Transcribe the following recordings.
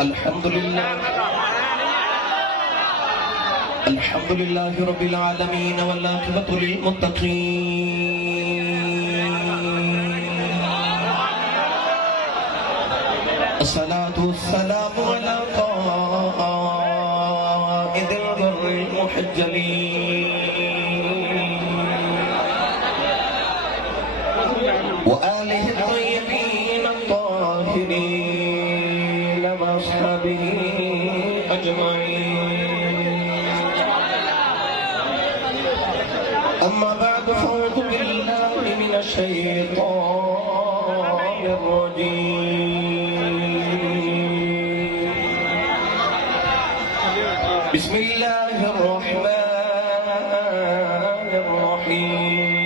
الحمد لله رب العالمين والعاقبة للمتقين الصلاة والسلام على قائد الغر المحجلين وآله الطيبين الطاهرين وأصحابه أجمعين أما بعد فأعوذ بالله من الشيطان الرجيم بسم الله الرحمن الرحيم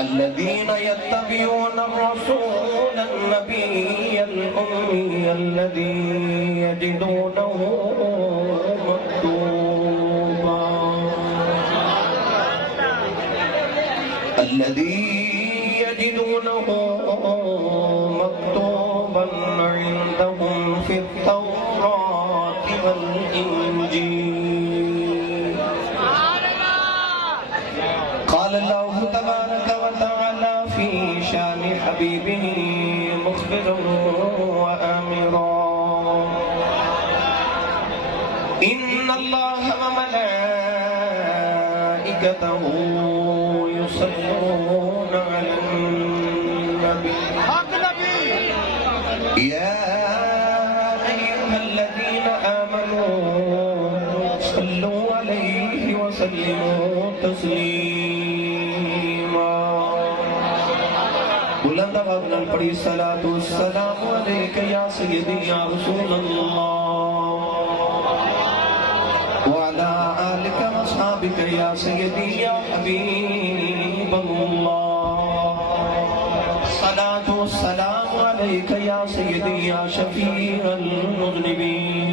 الذين يتبعون الرسول النبي الأمي الذي يجدونه مكتوبا عندهم في التوراة والإنجيل قال الله تبارك وتعالى في شان حبيبه مخبرا وآمرا إن الله وملائكته يصلون على النبي يا أيها الذين آمنوا صلوا عليه وسلموا تسليما بلند آواز نال پڑھی الصلاۃ والسلام علیک یا سیدی یا رسول اللہ وعلى آلك وأصحابك يا سيدي يا حبيب الله الصلاة والسلام عليك يا سيدي يا شفيع المذنبين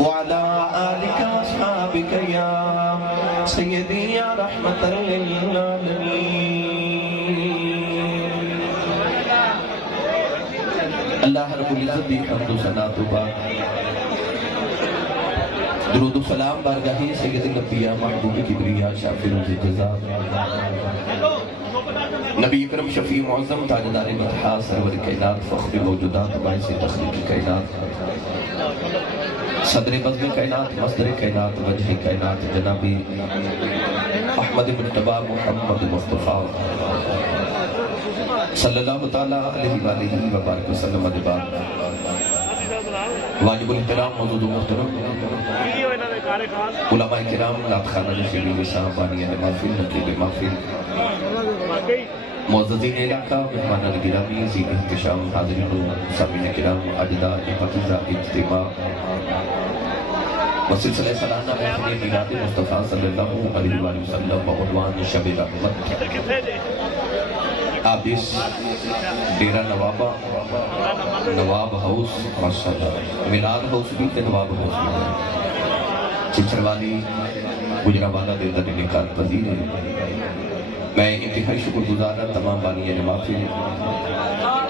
وعلى آلك وأصحابك يا سيدي يا رحمة للعالمين اللہ رب العزت دی حمد و ثنا تو بعد درود و سلام بارگاہ سید الانبیاء محبوب کبریا شافی روز جزا نبی اکرم شفیع معظم تاجدار مدحا سرور کائنات فخر موجودات باعث تخلیق کائنات صدر بزم کائنات مصدر کائنات وجہ کائنات جنابی احمد مجتبی محمد مصطفیٰ صلی اللہ تعالیٰ علیہ وآلہ وبارک وسلم اجبار واجب الاحترام موجود محترم علماء کرام نعت خانہ نشیبی نساء بانیان محفل نقیب محفل معززین علاقہ مہمان الگرامی زین احتشام حاضرین و سامین کرام اجداء پاکیزہ اجتماع وسلسلہ سلانہ محفل میلاد مصطفیٰ صلی اللہ علیہ وآلہ وسلم عنوان شب رحمت آبیس ڈیرہ نوابہ نواب ہاؤس ماشاءاللہ میلاد ہاؤس بھی تھے نواب ہاؤس بھی چچر والی گجرانوالہ دیردہ نکات پذیر ہے میں انتہائی شکر گزارا تمام بانیان محفل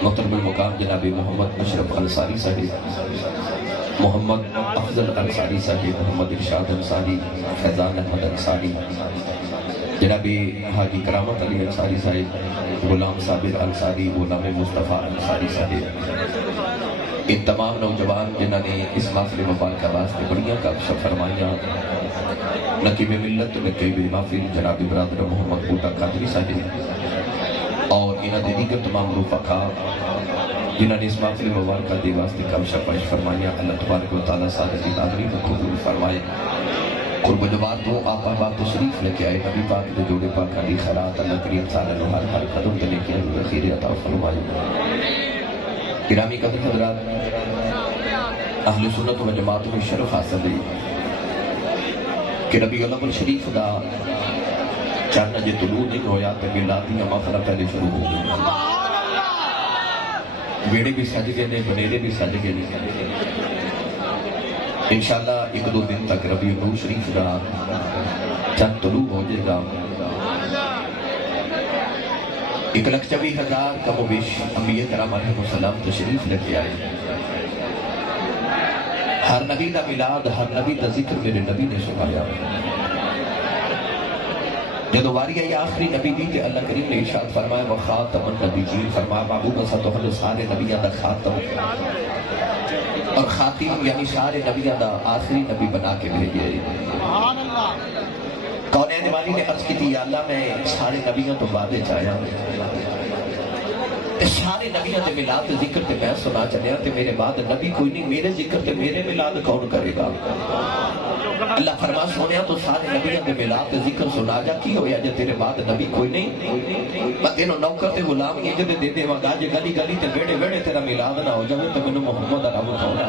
محترم المقام جناب محمد اشرف انصاری صاحب محمد افضل انصاری صاحب محمد ارشاد انصاری فیضان احمد انصاری جناب حاجی کرامت علی انصاری صاحب غلام صابر انصاری غلام مصطفیٰ انصاری صاحب ان تمام نوجوان جنہوں نے اس محفل مبارکہ واسطے بڑیاں کابشہ فرمائیاں نقیب ملت نقیب محفل جناب برادر محمد بوٹا قادری صاحب اور انہاں دے دیگر تمام رفقا جنہوں نے اس محفل مبارکہ دے واسطے کابشہ پیش فرمائیاں اللہ تبارک و تعالیٰ سادتی حاضرین کو قبول فرمائے قرب جواب دو آپ احباب تشریف لے کے آئے نبی پاک دے جوڑے پاک علی خیرات اللہ کریم صلی اللہ علیہ ہر قدم دنے کے لئے خیر عطا فرمائے گرامی قدر حضرات اہل سنت و جماعت میں شرف حاصل ہے کہ ربیع الاول شریف دا چاند جے طلوع نہیں ہویا تے میلادی ماخرہ پہلے شروع ہو گئی ویڑے بھی سج گئے نے بنیرے بھی سج گئے نے انشاءاللہ ایک دو دن تک ربیع الاول شریف دا چاند طلوع ہو جائے گا 1,24,000 کم و بیش انبیاء کرام علیہ السلام تشریف لے کے آئے. ہر نبی دا میلاد، ہر نبی دا ذکر میرے نبی نے سنایا. جدو واری آئی آخری نبی دی کہ اللہ کریم نے ارشاد فرمایا وخاتم النبیین، فرمایا محبوب اسا تو ہم سارے نبیوں دا خاتم اور خاتم یعنی سارے نبیوں دا آخری نبی بنا کے بھیجے. کونین والی نے عرض کی تھی یا اللہ میں سارے نبیوں تو وعدے چاہیا سارے نبیوں تے میلاد ذکر تے میں سنا چلیا تے میرے بعد نبی کوئی نہیں، میرے ذکر تے میرے میلاد کون کرے گا؟ اللہ فرما سونیا تو سارے نبیوں تے میلاد ذکر سنا جا کی ہویا جے تیرے بعد نبی کوئی نہیں. میں تینوں نوکر تے غلام یہ جے دے دے وگا جے گلی گلی تے ویڑے ویڑے تیرا میلاد نہ ہو جاوے تے مینوں محمد رب کھولا.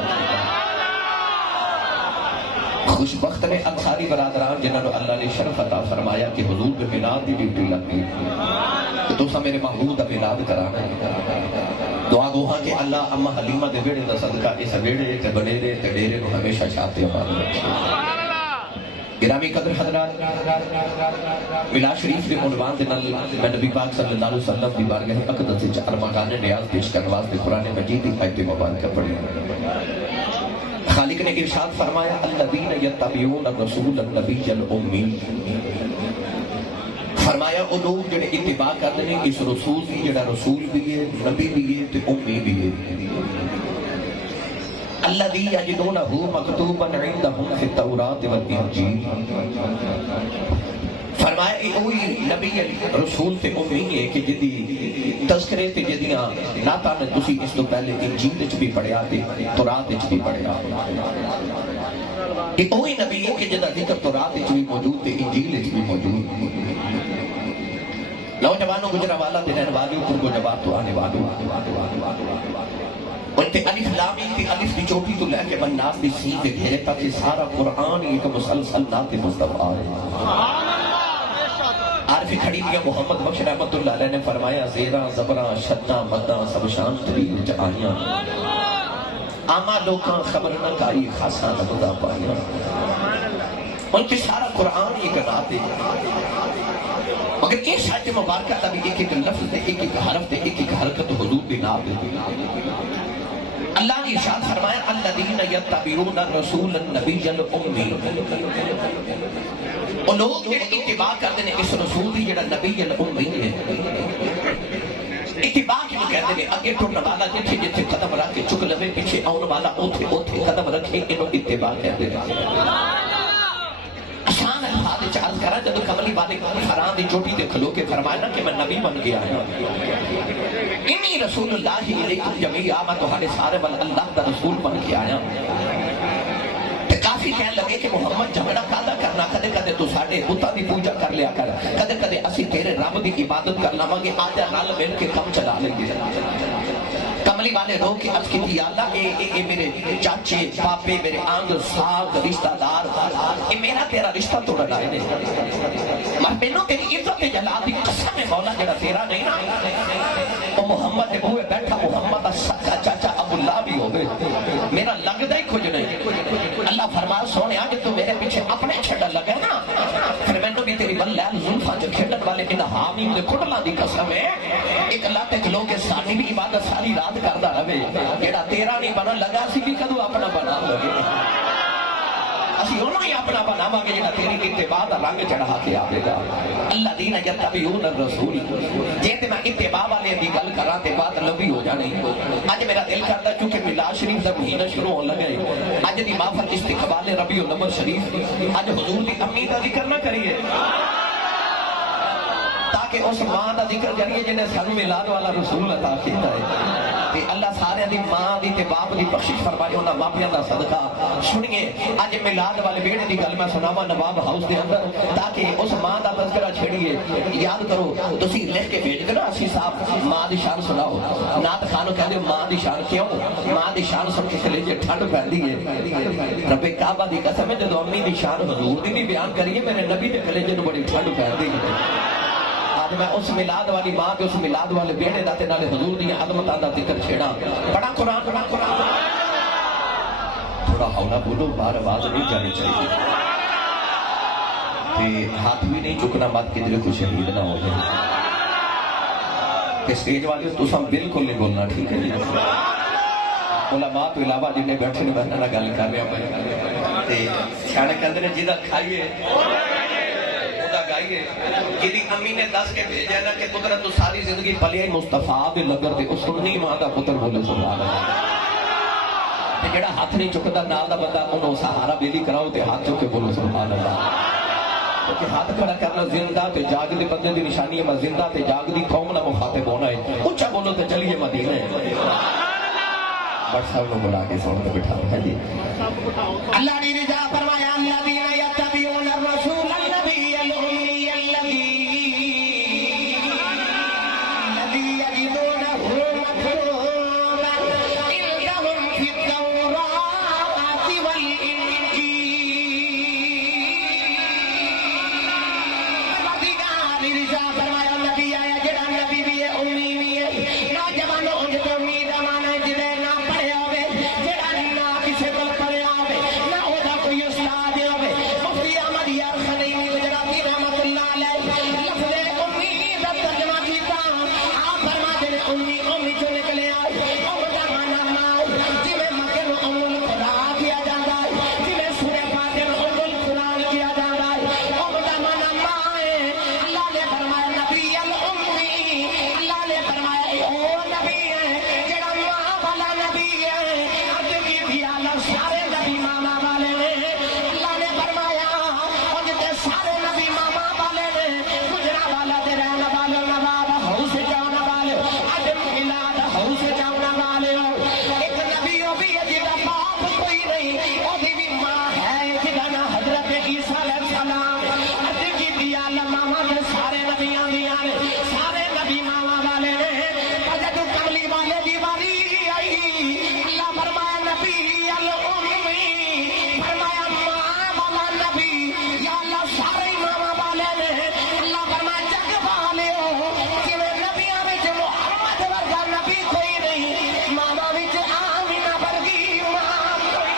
خوش بخت نے انصاری برادران جنہوں نے اللہ نے شرف عطا فرمایا کہ حضور پہ میلاد دی ڈیوٹی لگ گئی تو تسا میرے محبوب دا میلاد کرانا. دعا گوہاں کہ اللہ اما حلیمہ دے بیڑے دا صدقہ اس بیڑے تے بنیرے تے ڈیرے کو ہمیشہ شاتے امان رکھے. گرامی قدر حضرات، میلاد شریف کے عنوان دے نال میں نبی پاک صلی اللہ علیہ وسلم کی بارگاہ اقدس سے 4 مکان نیاز پیش کرنے واسطے قرآن مجید کی آیت مبارکہ پڑھی. خالق نے ارشاد فرمایا الذین یتبعون الرسول النبی الامی، فرمایا وہ لوگ جڑے اتباع کرتے ہیں اس رسول کی جڑا رسول بھی ہے، نبی بھی ہے تے امی بھی ہے. الذی یجدونہ مکتوبا عندہم فی التوراۃ والانجیل، فرمایا یہ وہی نبی رسول تے امی ہے کہ جدی تذکرے تے جدیاں نعتاں نے تسی اس تو پہلے انجیل وچ بھی پڑھیا تے تورات وچ بھی پڑھیا. یہ وہی نبی ہے کہ جدا ذکر تورات وچ بھی موجود تے انجیل وچ بھی موجود. نوجوانوں گجرا والا دے رہن والے اوپر کو جواب تو آنے والے ان تے الف لام تے الف دی چوٹی تو لے کے بناس دی سین تے گھیرے تاکہ سارا قرآن ایک مسلسل نعت مصطفیٰ ہے. عارفی کھڑی دیا محمد بخش رحمت اللہ علیہ نے فرمایا زیرہ زبرہ شدہ مدہ سب شان تبیل جائیاں آما لوکاں خبر نہ کاری خاصا نبدا پائیاں. ان کے سارا قرآن یہ نعت ہے مگر اس آیت مبارکہ کا بھی ایک ایک لفظ دے، ایک ایک حرف دے، ایک ایک حرکت حضور بھی نعت دے. اللہ نے ارشاد فرمایا الذین یتبعون الرسول النبی الامی، وہ لوگ جو اتباع کرتے ہیں اس رسول کی جڑا نبی الامی ہے. اتباع کیوں کہتے ہیں؟ اگے ٹرن والا جتھے جتھے قدم رکھ کے چک لوے، پیچھے آن والا اوتھے اوتھے قدم رکھے، انہوں اتباع کہتے ہیں. آسان الفاظ چارج کرا جب کملی والے حرام دی چوٹی دے کھلو کے فرمایا نا کہ میں نبی بن کے آیا انی رسول اللہ علیکم جمیعا، میں تمہارے سارے بل اللہ دا رسول بن کے آیا. کافی کہنے لگے کہ محمد جھگڑا کادا کرنا، کدے کدے تو ساڑھے بتا دی پوجا کر لیا کر، کدے کدے اسی تیرے رب دی عبادت کر لما گے، آجا نال مل کے کم چلا لیں گے. کملی والے رو کے عرض کی تھی اللہ اے میرے چاچے پاپے میرے آنگ ساگ رشتہ دار اے میرا تیرا رشتہ توڑ لائے نے. مہمینوں تیری عزت جلا دی قسم ہے مولا جڑا تیرا نہیں نا وہ محمد نے بوئے بیٹھا محمد سکا چاچا عبداللہ بھی ہو گئے میرا لگ دے کچھ نہیں. اللہ فرمایا سونے آج تو میرے پیچھے اپنے چھڑا لگے نا پھر میں نے بھی تیری بل لیل زلفہ جو کھیڑت والے ان حامیم دے کھڑلا دی قسم ہے ایک اللہ تے کلوں کے سانی بھی عبادت ساری رات کردہ رہے جیڑا تیرا نہیں بنا لگا سی بھی کدو اپنا بنا لگے اسی انہوں ہی اپنا بنا مانگے جیڑا تیری اتباع دا رنگ چڑھا کے آئے گا. اللہ دین یتبعون الرسول جیتے میں اتباع والے دی گل کرا تے بات لمبی ہو جانے. آج میرا دل کرتا چونکہ میلاد شریف دا مہینہ شروع ہو لگے آج دی محفل استقبال ربیع الاول شریف آج حضور دی امی دا ذکر نہ کریے تاکہ اس ماں دا ذکر کریے جنہیں سن میلاد والا رسول عطا کیتا ہے. تے اللہ سارے دی ماں دی تے باپ دی بخشش فرمائے انہاں ماپیاں دا صدقہ. سنیے اج میلاد والے بیڑے دی گل میں سناواں نواب ہاؤس دے اندر تاکہ اس ماں دا تذکرہ چھڑیے. یاد کرو تسی لکھ کے بھیج دینا اسی صاحب ماں دی شان سناؤ نعت خانو کہندے ماں دی شان کیوں ماں دی شان سن کے کلیجے ٹھنڈ پیندی ہے. رب کعبہ دی قسم ہے جدوں امی دی شان حضور دی بھی بیان کریے میرے نبی دے کلیجے نوں بڑی ٹھنڈ پیندی ہے. آج میں اس میلاد والی ماں کے اس میلاد والے بیڑے دا تے نالے حضور دی عظمتاں دا ذکر چھیڑا. بڑا قرآن تھوڑا ہولا بولو بار آواز نہیں جانی چاہیے تے ہاتھ بھی نہیں چکنا مت کدھر کوئی شہید نہ ہو جائے. اسٹیج والے تو بالکل نہیں بولنا، ٹھیک ہے جی؟ علماء تو علاوہ جنہیں بیٹھے نے بہنا گل کر رہے ہیں سیانے کہتے ہیں جہاں کھائیے وہ گائیے، جی امی نے دس کے بھیجا نا کہ پتر تو ساری زندگی پلیا ہی مصطفیٰ دے لگر دے اس سنی ماں دا پتر بولے سبحان اللہ، جڑا ہاتھ نہیں چکتا نال دا بندہ انہوں سہارا بیلی کراؤ تے ہاتھ چکے بولو سبحان اللہ، کیونکہ ہاتھ کھڑا کرنا زندہ تے جاگ دے بندے دی نشانی ہے، میں زندہ تے جاگ دی قوم نہ مخاطب ہونا ہے، اونچا بولو تے چلیے مدینے بٹ سب لوگ بلا کے سوڑ کے بٹھا ہے جی۔ اللہ نے رضا فرمایا الذین یتبعون الرسول النبی الأمی الذی یجدونہ مکتوبا عندہم فی التوراۃ والانجیل، پروردگار نے رضا فرمایا نبی آیا جڑا نبی بھی ہے امی بھی ہے، نوجوانوں ان کو امید امانا جڑے نہ پڑھے ہوئے، جڑا نہ کسی کو پڑھے ہوئے، نہ وہ دا کوئی استاد ہوئے، مفتی احمد یار خلیمی گجراتی رحمت اللہ علیہ لفظ امی دا ترجمہ کیتا، آپ فرما دے امی امی جو نکلے آئے، ام دا مانا ماں، جی میں مکہ نو ام القرآن کیا جاتا ہے، جی میں سورہ فاتحہ نو ام القرآن کیا جاتا ہے، ام دا مانا ماں ہے، اللہ نے فرمایا نبی الامی، اللہ نے فرمایا او نبی ہے جڑا ماں والا نبی ہے، عرض کی بھی اللہ سارے نبی ماما والے نے، اللہ نے فرمایا اور جتے سارے نبی ماما والے نے، گجرا والا تے رہنا والے نواب ہاؤس جانا والے، اج میلاد ہاؤس جانا والے، ایک نبی وہ بھی ہے جدا باپ کوئی نہیں، وہ بھی ماں ہے جدا نا حضرت عیسیٰ علیہ السلام، عرض کی بھی اللہ ماما تے سارے نبیاں دیاں نے، سارے نبی ماما والے نے، جدو کملی والے دی واری آئی، اللہ فرمایا نبی الامی، فرمایا ماں والا نبی، یا اللہ سارے ماما والے نے، اللہ فرمایا جگ والے ہو، جویں نبیاں وچ محمد ورگا نبی کوئی نہیں، ماما وچ آمینہ ورگی ماں کوئی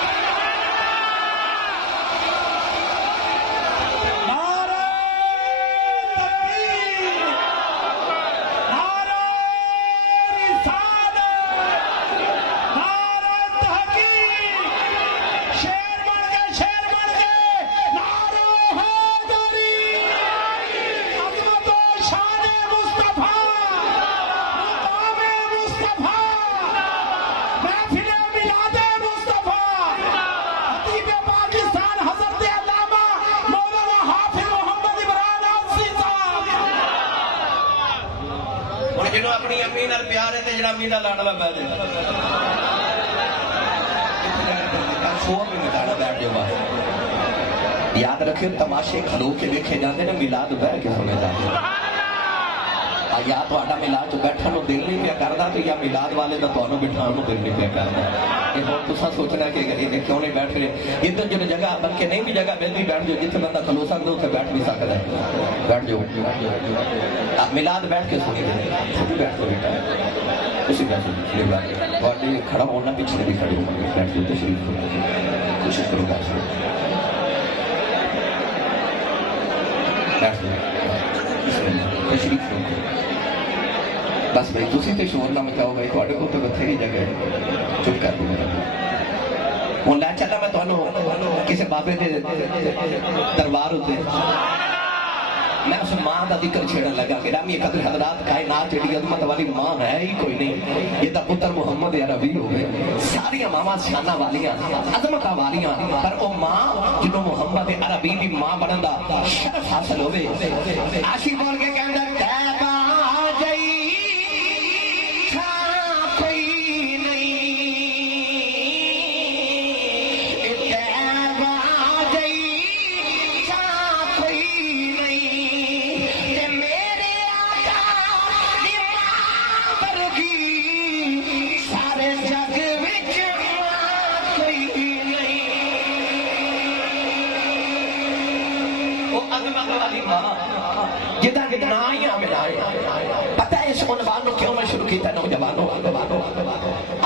نعرہ تکبیر، نعرہ رسالت، نعرہ تحقیق، شیر بن گئے، نعرہ حیدری، عظمت و شان مصطفیٰ، مقام مصطفیٰ، محفل میلاد مصطفیٰ، خطیب پاکستان حضرت علامہ مولانا حافظ محمد عمران آصفی صاحب۔ اور جنہوں اپنی امی نال پیار ہے تے جڑا امی دا لاڈلا بہ جائے شور بھی مٹانا، بیٹھ جاؤ باہر، یاد رکھیں تماشے کھلو کے دیکھے جاتے ہیں، میلاد بہ کے سنے جاتے ہیں، یا تو آڈا میلاد بیٹھا نو دل نہیں پیا کردا تو یا میلاد والے دا تانوں بٹھان نو دل نہیں پیا کردا، یہ ہن تساں سوچنا کہ یہ کیوں نہیں بیٹھ رہے، ادھر جو جگہ بلکہ نہیں بھی جگہ ملتی بیٹھ جاؤ، جتنے بندہ کھلو سکتا اتنے بیٹھ بھی سکتا ہے، بیٹھ جاؤ، میلاد بیٹھ کے سنی دے، بیٹھ کے بیٹھا کسی بیٹھ اور کھڑا ہونا پیچھے بھی کھڑے ہوں گے، بیٹھ کے تشریف کوشش کرو گا بیٹھ تشریف بس بھائی تسی تے شور نہ مچاؤ بھائی، تھوڑے کو تو بتھیری جگہ ہے، چپ کر دو ہوں لے چلا میں تمہوں کسی بابے دے دربار ہوتے میں اس ماں دا ذکر چھیڑن لگا کہ رامی قدر حضرات کائنات جڑی عظمت والی ماں ہے ہی کوئی نہیں، یہ تا پتر محمد عربی ہوئے، ساری ماما شانہ والیاں عظمت والیاں، پر او ماں جنہوں محمد عربی بھی ماں بنن دا شرف حاصل ہوئے، عاشق بول کے کہندا تیبہ جئی چھا کوئی نہیں، تیبہ جئی چھا کوئی نہیں، تے میرے آقا دی ماں ورگی سارے جگ وچ ماں کوئی نہیں، وہ عظمت والی ماں جدا کہ نا ہی آمین آئے، پتہ ہے اس عنوان کو کیوں میں شروع کیتا ہے نوجوانوں،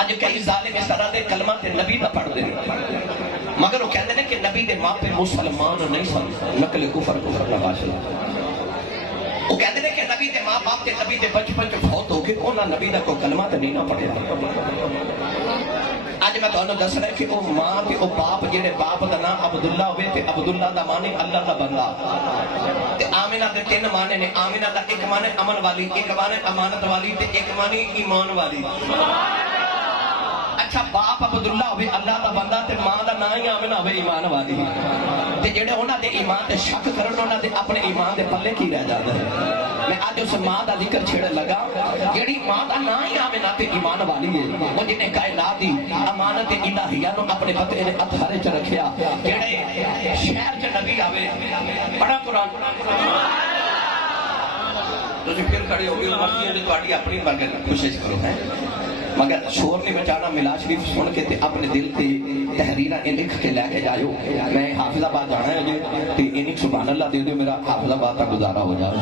آج کئی ظالم اس طرح دے کلمات نبی دا پڑھ دے مگر وہ کہتے ہیں کہ نبی دے ماں پہ مسلمان نہیں سن، نقل کفر کفر کا باشد وہ کہتے ہیں کہ نبی دے ماں باپ تے نبی دے بچپن چ فوت ہو کے انہاں نبی دا کوئی کلمہ تے نہیں نہ پڑھیا. اج میں تانوں دسنا کہ وہ ماں تے وہ باپ جڑے باپ دا نام عبداللہ ہوئے تے عبداللہ دا معنی اللہ دا بندہ تے آمنہ دے تین معنی نے. آمنہ دا ایک معنی امن والی, ایک معنی امانت والی تے ایک معنی ایمان والی. اچھا باپ عبداللہ ہوئے اللہ دا بندہ تے ماں دا نام ہی آمنہ ہوئے ایمان والی تے جڑے انہاں دے ایمان تے شک کرن انہاں دے اپنے ایمان دے پلے کی رہ جاتا ہے. میں آج اس ماں دا ذکر چھڑ لگا جڑی ماں دا نام ہی آمنہ تے ایمان والی ہے, وہ جنہیں کائنات دی امانت الہیہ نو اپنے پتے نے ہتھارے چ رکھیا. جڑے شہر چ نبی آوے بڑا قرآن تسی پھر کھڑے ہو گئے مرضی ہے تہاڈی اپنی مگر کوشش کرو ہے مگر شور نہیں مچانا. ملا شریف سن کے تے اپنے دل تے تحریراں لکھ کے لے کے جائیو. میں حافظ آباد جانا ہے جی تے انہیں سبحان اللہ دے دیو میرا حافظ آباد تک گزارا ہو جائے.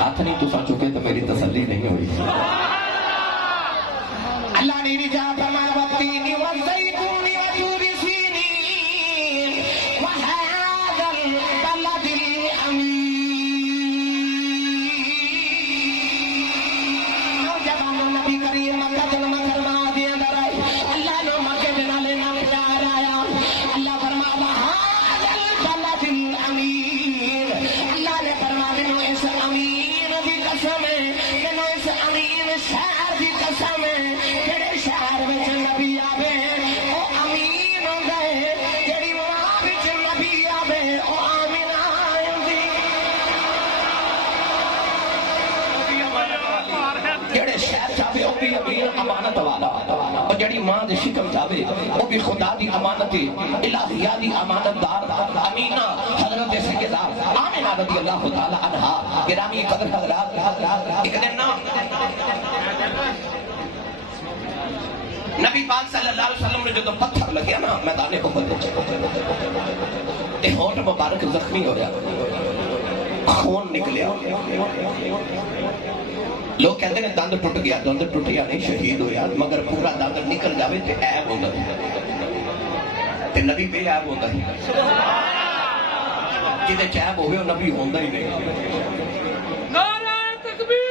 ہاتھ نہیں تسا چکے تو میری تسلی نہیں ہوئی. اللہ نے رجا فرمایا والتین والزیتون وطور سینین وہذا البلد الامین. نوجوانوں نبی کریم مکہ جنم فرما دیا در اللہ نے مکہ بنا لینا پیار آیا. اللہ فرما وہذا البلد الامین. اللہ نے فرما دینو اس امین دی قسم ہے, دینو اس امین شہر دی قسم ہے. شہر وچ نبی آوے او امین ہوندے, جڑی ماں وچ نبی آوے او آمنہ ہوندی. جڑے شہر چاہے او بھی امین امانت والا, اور جڑی ماں دے شکم چاہے او بھی خدا دی امانت الہیہ دی امانت دار امینہ حضرت سیدہ آمنہ رضی اللہ تعالی عنہا. گرامی قدر حضرات ایک دن نا نبی پاک صلی اللہ علیہ وسلم نے جو پتھر لگیا نا میدان احد تے ہونٹ مبارک زخمی ہویا, خون نکلیا. لوگ کہتے ہیں دند ٹوٹ گیا, دند ٹوٹیا نہیں شہید ہویا, مگر پورا دند نکل جاوے تے عیب ہوندا تے نبی بے عیب ہوندا ہی. جدے عیب ہوئے وہ نبی ہوندا ہی نہیں. نعرہ تکبیر,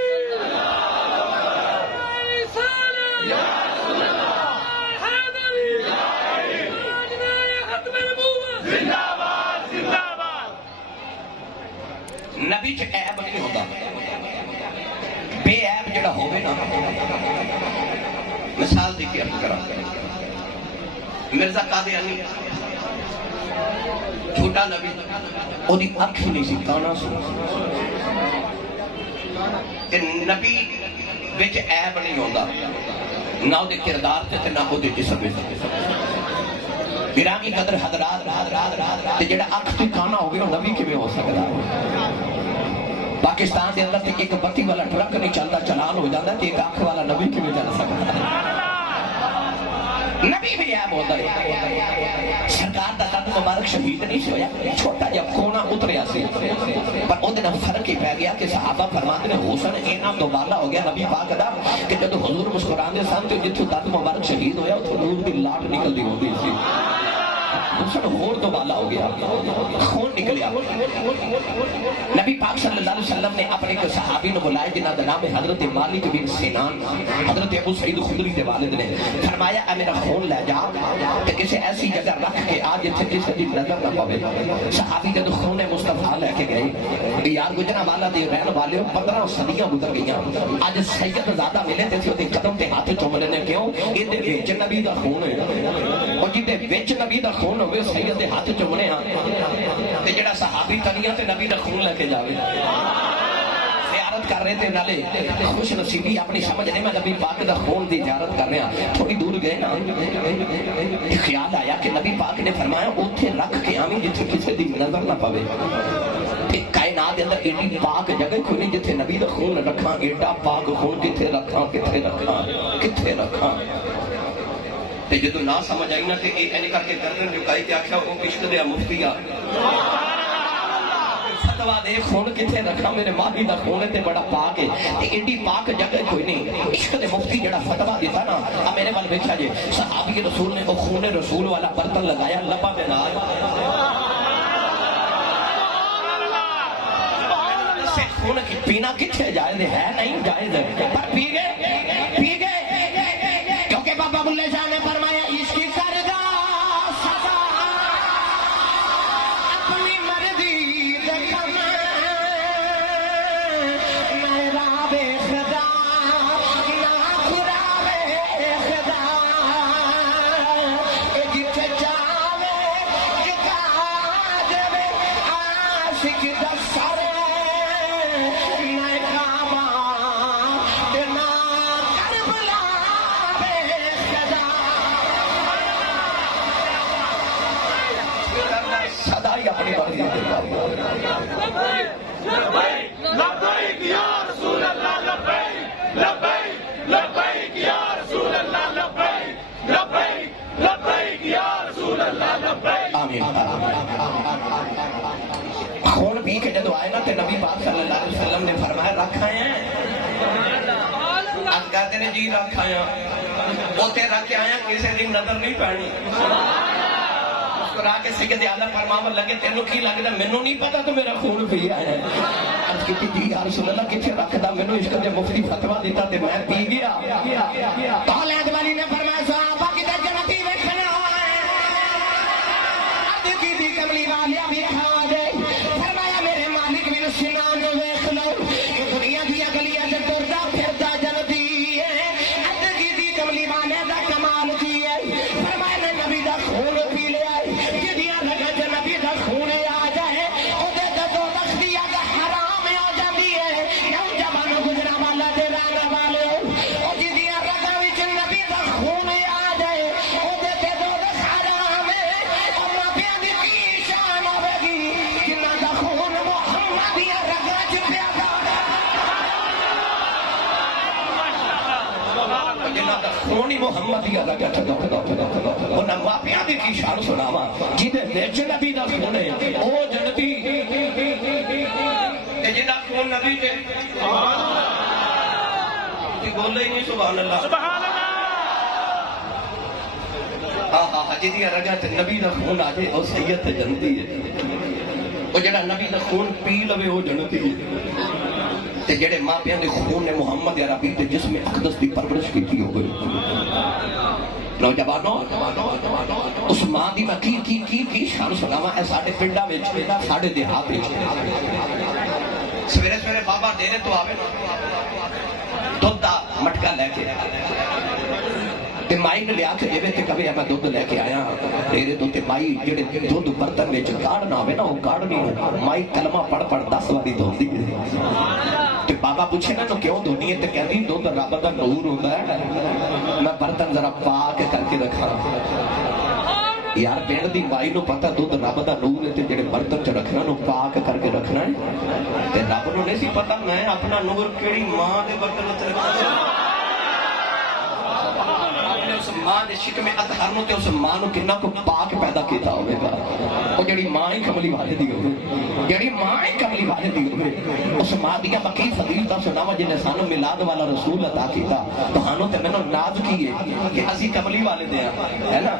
نبی چ عیب نہیں ہوتا, بے عیب جڑا ہوگے نا. مثال دی کے عرض کرا, مرزا قادیانی چھوٹا نبی, او دی اکھ نہیں سی کانا سی. نبی وچ عیب نہیں ہوتا, نہ او دے کردار تے نہ او دے جسم وچ. گرامی قدر حضرات تے جڑا اکھ تے کانا ہوگے وہ نبی کیویں ہو سکدا ہے؟ پاکستان دے اندر تے ایک بتی والا ٹرک نہیں چلتا, چلان ہو جاتا تے ایک اکھ والا نبی کیویں چل سکتا ہے؟ نبی بھی عیب ہوتا ہے. سرکار دا قد مبارک شہید نہیں سی ہویا, چھوٹا جب کونا اتریا سی, پر او دن فرق ہی پہ گیا کہ صحابہ فرماتے نے حسن اینا دوبارہ ہو گیا نبی پاک دا کہ جب حضور مسکراندے سن تے جتھوں قد مبارک شہید ہویا اتھوں نور دی لاٹ نکلدی ہوندی سی. حسن ہور دوبارہ ہو گیا, خون نکلیا. نبی پاک صلی اللہ علیہ وسلم نے اپنے ایک صحابی نے بلائے جنہاں دا نام ہے حضرت مالک بن سنان. حضرت ابو سعید خدری دے والد نے فرمایا اے میرا خون لے جا کہ کسی ایسی جگہ رکھ کے آج جتھے کسی دی نظر نہ پوے. صحابی جب خون مصطفیٰ لے کے گئے, یار گجرانوالہ دے رہن والے 15 صدیاں گزر گئیاں, اج سید زیادہ ملے تے سی قدم تے ہاتھ چومنے نے کیوں؟ ایدے وچ نبی دا خون ہے, اور جدے وچ نبی دا خون ہوئے سید دے ہاتھ چومنے ہاں تے جڑا صحابی تنیاں تے نبی دا خون لے کے جاوے. زیارت کر رہے تھے نالے خوش نصیبی اپنی سمجھ نہیں, میں نبی پاک دا خون دی زیارت کر رہے ہیں. تھوڑی دور گئے نا, خیال آیا کہ نبی پاک نے فرمایا اوتھے رکھ کے آویں جتھے کسی دی نظر نہ پوے. کائنات دے اندر ایڈی پاک جگہ کوئی نہیں جتھے نبی دا خون رکھاں. ایڈا پاک خون کتھے رکھاں, کتھے رکھاں, کتھے رکھاں. تے جدو نہ سمجھ آئی نا تے اینی کر کے گردن جھکائی تے آکھیا او عشق دے مفتی آ فتوا دے خون کتھے رکھا, میرے ماہی دا خون تے بڑا پاک ہے. تے ایڈی پاک جگہ کوئی نہیں. عشق دے مفتی جڑا فتوا دیتا نا, اب میرے وال ویکھیا جے صحابی رسول نے او خون رسول والا برتن لگایا لبا دے نال, خون پینا کتنے جائز ہے؟ نہیں جائز، پر پی گئے کیونکہ بابا بلے شاہ نے فرمایا عشق کر گا سزا اپنی مرضی دکھم میرا بے خدا نہ خدا بے خدا جتھے جاوے جگا جاوے عاشق دا سر نہ کعبہ تے نہ کربلا بے خدا صدا ہی اپنی مرضی دے گا لبیک یا رسول اللہ لبیک لبیک لبیک یا رسول اللہ لبیک لبیک لبیک یا رسول اللہ لبیک آمین خون پی کے جدو آئے نا تے نبی پاک صلی اللہ علیہ وسلم نے فرمایا رکھ آئے ہیں آپ کہتے ہیں جی رکھ آئے ہیں بولتے رکھ کے آئے ہیں کسی دن نظر نہیں پڑنی مسکرا کے سید اعلیٰ فرماون لگے تینوں کی لگتا مینوں نہیں پتا تو میرا خون پی آیا ہے عرض کی جی یا رسول اللہ کتنے رکھدا مینوں عشق دے مفتی فتوا دیتا تے میں پی گیا طالع والی نے فرمایا صحابہ کدھر جنتی ویکھنا اد کی دی کملی والیا بھی کھا دے فرمایا میرے مالک میرے سنان نو ویکھ لو کہ دنیا دی گلیاں تے ٹردا پھردا جنتی ہے اد کی دی کملی والے دا کمال کی ہے فرمایا نے نبی دا خون پی لیا جدیاں رگاں تے نبی دا خون آ جائے او دے دو تختی اگ حرام ہو جاندی ہے نوجوان گجرا والا تے رہن والے او جدیاں رگاں وچ نبی دا خون آ جائے او دے دو حرام ہے او ماپیاں دی کی شان ہوے گی جنہاں دا خون محمد دیاں رگاں وچ پیا جنہاں دا خون ہی محمد دیاں رگاں وچ انہاں ماپیاں دی کی شان سناواں جدے وچ نبی دا خون ہے او جنتی تے جدا خون نبی تے سبحان اللہ تے بولے ہی نہیں سبحان اللہ سبحان اللہ ہاں جدیاں رگاں تے نبی دا خون آ جائے او سید تے جنتی ہے او جڑا نبی دا خون پی لوے او جنتی ہے تے جڑے ماں پیاں دے خون نے محمد عربی تے جسم اقدس دی پرورش کیتی ہو گئی نوجوانوں اس ماں دی میں کی شان سناواں اے ساڈے پنڈاں وچ ساڈے دیہات وچ سویرے سویرے بابا ڈیرے تو آوے نا دودھ دا مٹکا لے کے تے مائی نے لیا کے دیوے تے کبھی میں دودھ لے کے آیا ڈیرے تو تے مائی جڑے دودھ برتن وچ کاڑنا ہوے نا او کاڑنی مائی کلمہ پڑھ 10 واری دھوندی تے بابا پوچھے نا تو کیوں دھونی ہے تے کہندی دودھ رب دا نور ہوندا ہے میں برتن ذرا پاک کر کے رکھا یار پینڈ دی مائی نو پتہ دودھ رب دا نور ہے تے جڑے برتن چ رکھنا نو پاک کر کے رکھنا ہے تے رب نو نہیں سی پتہ میں اپنا نور کیڑی ماں دے برتن وچ رکھنا اس ماں دے شکم اطہر نو تے اس ماں نو کنا کو پاک پیدا کیتا ہوے گا او جڑی ماں ہی کملی والے دی ہوے جڑی ماں ہی کملی والے دی ہوے اس ماں دی بکی فضیلت سناواں جن نے سانو میلاد والا رسول عطا کیتا تہانوں تے مینوں ناز کیے کہ اسی کملی والے دے ہیں ہے نا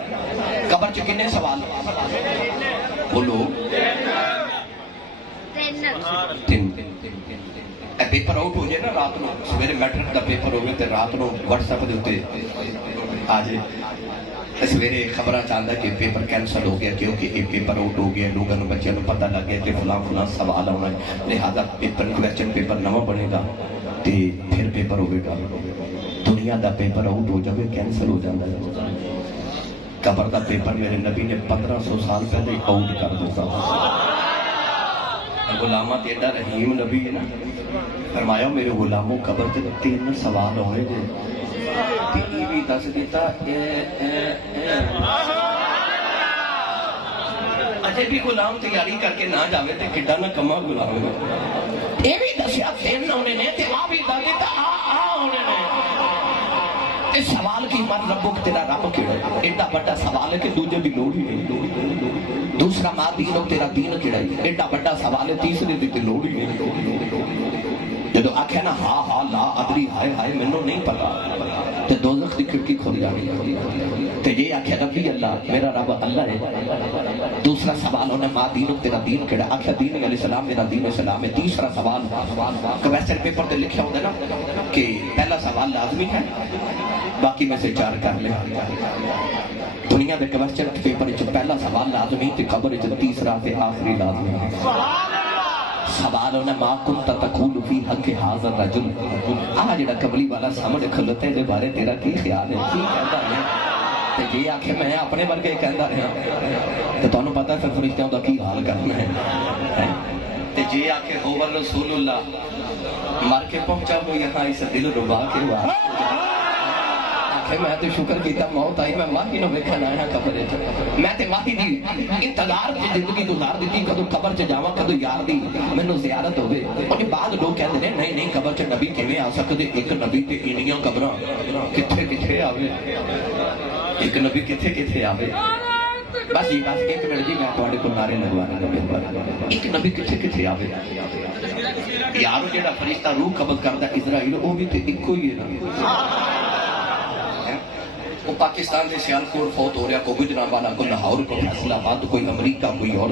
قبر چ کنے سوال بولو تین پیپر آؤٹ ہو جائے نا رات نو سویرے میٹرک دا پیپر ہوگی تے رات نو واٹس ایپ دے اوتے آ جائے سویرے خبراں چاہندا کہ پیپر کینسل ہو گیا کیونکہ یہ پیپر آؤٹ ہو گیا لوگوں نے بچیاں نو پتہ لگ گیا کہ فلاں سوال آنا ہے لہذا پیپر کویسچن پیپر نواں بنے گا تے پھر پیپر ہوے گا دنیا دا پیپر آؤٹ ہو جائے کینسل ہو جاندا ہے قبر دا پیپر میرے نبی نے 1500 سال پہلے آؤٹ کر دیتا غلامہ تیرا رحیم نبی ہے نا فرمایا میرے غلاموں قبر تے 3 سوال ہونے دے تے یہ بھی دس دیتا اجے بھی غلام تیاری کر کے نہ جاوے تے کڈا نہ کما غلام ہے یہ بھی دسیا 3 ہونے نے تے آ بھی دس دیتا آ ہونے نے تے سوال کی مر ربک تیرا رب کیڑا ہے ایڈا بڑا سوال ہے کہ دوجے دی لوڑ ہی نہیں دوسرا ماں دین تیرا دین کیڑا ہے ایڈا بڑا سوال ہے تیسرے دی تے لوڑ ہی نہیں جدو آخیا نا ہا ہا لا ادری ہائے ہائے مینوں نہیں پتا تے دوزخ دی کھڑکی کھل جانی تے یہ آخیا ربی اللہ میرا رب اللہ ہے. دوسرا سوال ہونا ماں دین تیرا دین کیڑا؟ آخیا دین علیہ السلام میرا دین اسلام ہے. تیسرا سوال کویسچن پیپر تے لکھا ہوتا ہے نا کہ پہلا سوال لازمی ہے باقی میں سے 4 کر لیں. دنیا دے کویسچن پیپر وچ پہلا سوال لازمی تے قبر وچ تیسرا تے آخری لازمی ہے. سوال ہونا ما کنت تقول فی حق ھذا الرجل. آ جڑا کملی والا سامنے کھلوتا ہے دے بارے تیرا کی خیال ہے کی کہندا ہے؟ تے جی آکھے میں اپنے ورگے کہندا رہا تے تانوں پتہ ہے فرشتیاں دا کی حال کرنا ہے. تے جی آکھے ہو رسول اللہ مر کے پہنچا وہ یہاں اس دل ربا کے ہوا. میں تو شکر کیتا موت آئی میں ماہی نو ویکھن آیا قبر وچ. میں تے ماہی دی انتظار وچ زندگی گزار دیتی کدو قبر چ جاواں کدو یار دی مینوں زیارت ہوے. اور بعد لوگ کہندے نے نہیں نہیں قبر چ نبی کیویں آ سکدے؟ ایک نبی تے انیاں قبراں کتھے کتھے آوے. ایک نبی کتھے کتھے آوے. بس جی بس ایک منٹ جی میں تواڈے کول نعرے لگوانے لگے. ایک نبی کتھے کتھے آوے یار. جڑا فرشتہ روح قبض کردا اسرائیل وہ بھی تے اکو ہی ہے نا. وہ پاکستان سے سیالکوٹ فوت ہو رہا کوئی گجرانوالہ کوئی لاہور کوئی فیصلہ آباد کوئی امریکہ کوئی اور.